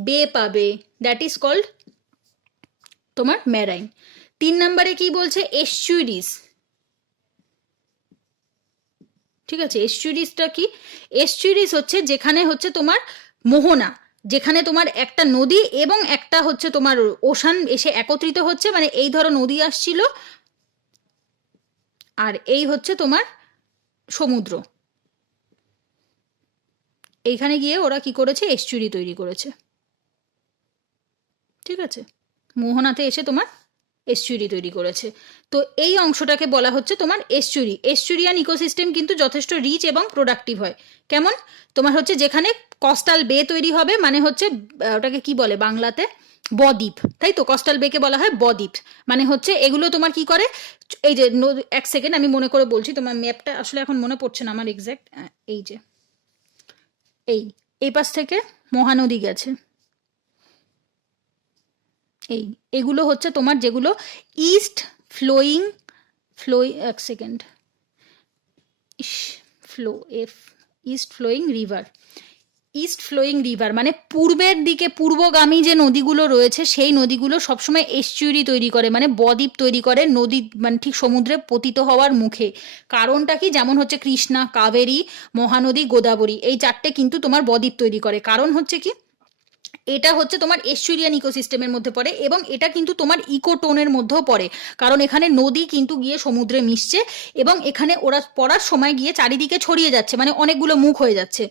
বে পাবে, দ্যাট ইজ কল্ড তোমার ম্যারাইন। 3 নম্বরে কি বলছে? এস্চুরিজ, ঠিক আছে। এস্চুরিজটা কি? এস্চুরিজ হচ্ছে যেখানে হচ্ছে তোমার মোহনা, যেখানে তোমার একটা নদী এবং একটা হচ্ছে তোমার ওশান এসে একত্রিত হচ্ছে, মানে এই ধরো নদী আসছিল আর এই হচ্ছে তোমার সমুদ্র, এইখানে গিয়ে ওরা কি করেছে? এস্চুরি তৈরি করেছে, ঠিক আছে। মোহনাতে এসে তোমার এস্চুরি তৈরি করেছে। তো এই অংশটাকে বলা হচ্ছে তোমার এস্চুরি। এস্চুরিয়ান ইকোসিস্টেম কিন্তু যথেষ্ট রিচ এবং প্রোডাক্টিভ হয়। কেমন? তোমার হচ্ছে যেখানে কস্টাল বে তৈরি হবে, মানে হচ্ছে ওটাকে কি বলে বাংলাতে, বদ্বীপ, তাই তো? কস্টাল বেকে বলা হয় বদ্বীপ। মানে হচ্ছে এগুলো তোমার কি করে, এই যে এক সেকেন্ড আমি মনে করে বলছি, তোমার ম্যাপটা আসলে এখন মনে পড়ছে না আমার এক্স্যাক্ট। এই যে এই পাশ থেকে মহানদী গেছে, এগুলো হচ্ছে তোমার যেগুলো ইস্ট ফ্লোয়িং, এক second, east flowing river. East flowing river মানে পূর্বের দিকে পূর্বগামী যে নদীগুলো রয়েছে সেই নদীগুলো সবসময় এস্চুরি তৈরি করে, মানে বদ্বীপ তৈরি করে নদী, মানে ঠিক সমুদ্রে পতিত হওয়ার মুখে। কারণটা কি, যেমন হচ্ছে কৃষ্ণা, কাবেরী, মহানদী, গোদাবরী, এই চারটে কিন্তু তোমার বদ্বীপ তৈরি করে। কারণ হচ্ছে কি, এটা হচ্ছে তোমার এস্চুরিয়ান ইকোসিস্টেমের মধ্যে পড়ে এবং এটা কিন্তু তোমার ইকোটোনের মধ্যেও পড়ে, কারণ এখানে নদী কিন্তু গিয়ে সমুদ্রে মিশছে এবং এখানে ওরা পড়ার সময় গিয়ে চারিদিকে ছড়িয়ে যাচ্ছে, মানে অনেকগুলো মুখ হয়ে যাচ্ছে।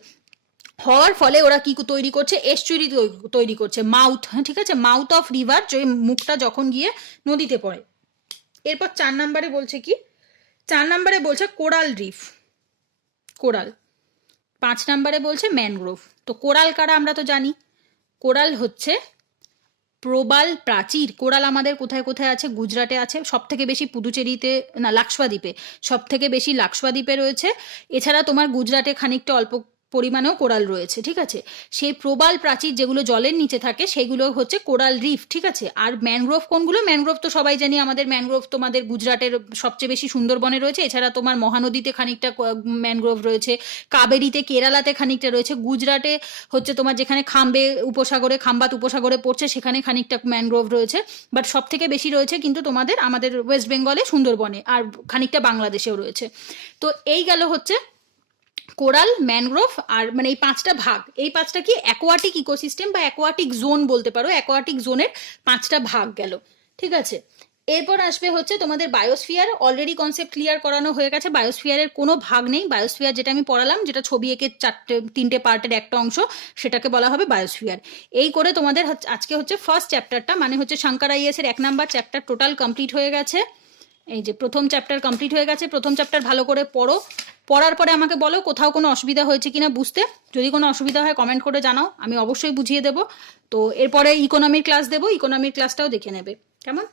হওয়ার ফলে ওরা কি তৈরি করছে, এস্চুরি তৈরি করছে, মাউথ, হ্যাঁ ঠিক আছে, মাউথ অফ রিভার, যে মুখটা যখন গিয়ে নদীতে পড়ে। এরপর 4 নম্বরে বলছে কি, 4 নম্বরে বলছে কোরাল রিফ, কোরাল। 5 নম্বরে বলছে ম্যানগ্রোভ। তো কোরাল কারা আমরা তো জানি, কোরাল হচ্ছে প্রবাল প্রাচীর। কোরাল আমাদের কোথায় কোথায় আছে, গুজরাটে আছে সব থেকে বেশি, পুদুচেরিতে না, লাক্সদ্বীপে সব থেকে বেশি, লাক্সদ্বীপে রয়েছে। এছাড়া তোমার গুজরাটে খানিকটা অল্প পরিমাণেও কোরাল রয়েছে, ঠিক আছে। সেই প্রবাল প্রাচীর যেগুলো জলের নিচে থাকে সেগুলো হচ্ছে কোরাল রিফ, ঠিক আছে। আর ম্যানগ্রোভ কোনগুলো, ম্যানগ্রোভ তো সবাই জানি, আমাদের ম্যানগ্রোভ তোমাদের গুজরাটের সবচেয়ে বেশি সুন্দরবনে রয়েছে। এছাড়া তোমার মহানদীতে খানিকটা ম্যানগ্রোভ রয়েছে, কাবেরীতে, কেরালাতে খানিকটা রয়েছে, গুজরাটে হচ্ছে তোমার যেখানে খাম্বে উপসাগরে, খাম্বাত উপসাগরে পড়ছে সেখানে খানিকটা ম্যানগ্রোভ রয়েছে। বাট সব থেকে বেশি রয়েছে কিন্তু তোমাদের আমাদের ওয়েস্ট বেঙ্গলে সুন্দরবনে, আর খানিকটা বাংলাদেশেও রয়েছে। তো এই গেল হচ্ছে কোরাল, ম্যানগ্রোভ, আর মানে এই 5টা ভাগ। এই 5টা কি অ্যাকোয়াটিক ইকোসিস্টেম বা অ্যাকোয়াটিক জোন বলতে পারো, অ্যাকোয়াটিক জোনের 5টা ভাগ গেল, ঠিক আছে। এরপর আসবে হচ্ছে তোমাদের বায়োস্ফিয়ার। অলরেডি কনসেপ্ট ক্লিয়ার করানো হয়ে গেছে, বায়োস্ফিয়ারের কোনো ভাগ নেই। বায়োস্ফিয়ার যেটা আমি পড়ালাম, যেটা ছবি এঁকে 3টে পার্টের একটা অংশ, সেটাকে বলা হবে বায়োস্ফিয়ার। এই করে তোমাদের আজকে হচ্ছে ফার্স্ট চ্যাপ্টারটা, মানে হচ্ছে শঙ্কর আইএস এর 1 নাম্বার চ্যাপ্টার টোটাল কমপ্লিট হয়ে গেছে। এই যে প্রথম চ্যাপ্টার কমপ্লিট হয়ে গেছে। প্রথম চ্যাপ্টার ভালো করে পড়ো, পড়ার পরে আমাকে বলো কোথাও কোনো অসুবিধা হয়েছে কিনা বুঝতে। যদি কোনো অসুবিধা হয় কমেন্ট করে জানাও, আমি অবশ্যই বুঝিয়ে দেবো। তো এরপরে ইকোনমির ক্লাস দেবো, ইকোনমির ক্লাসটাও দেখে নেবে, কেমন?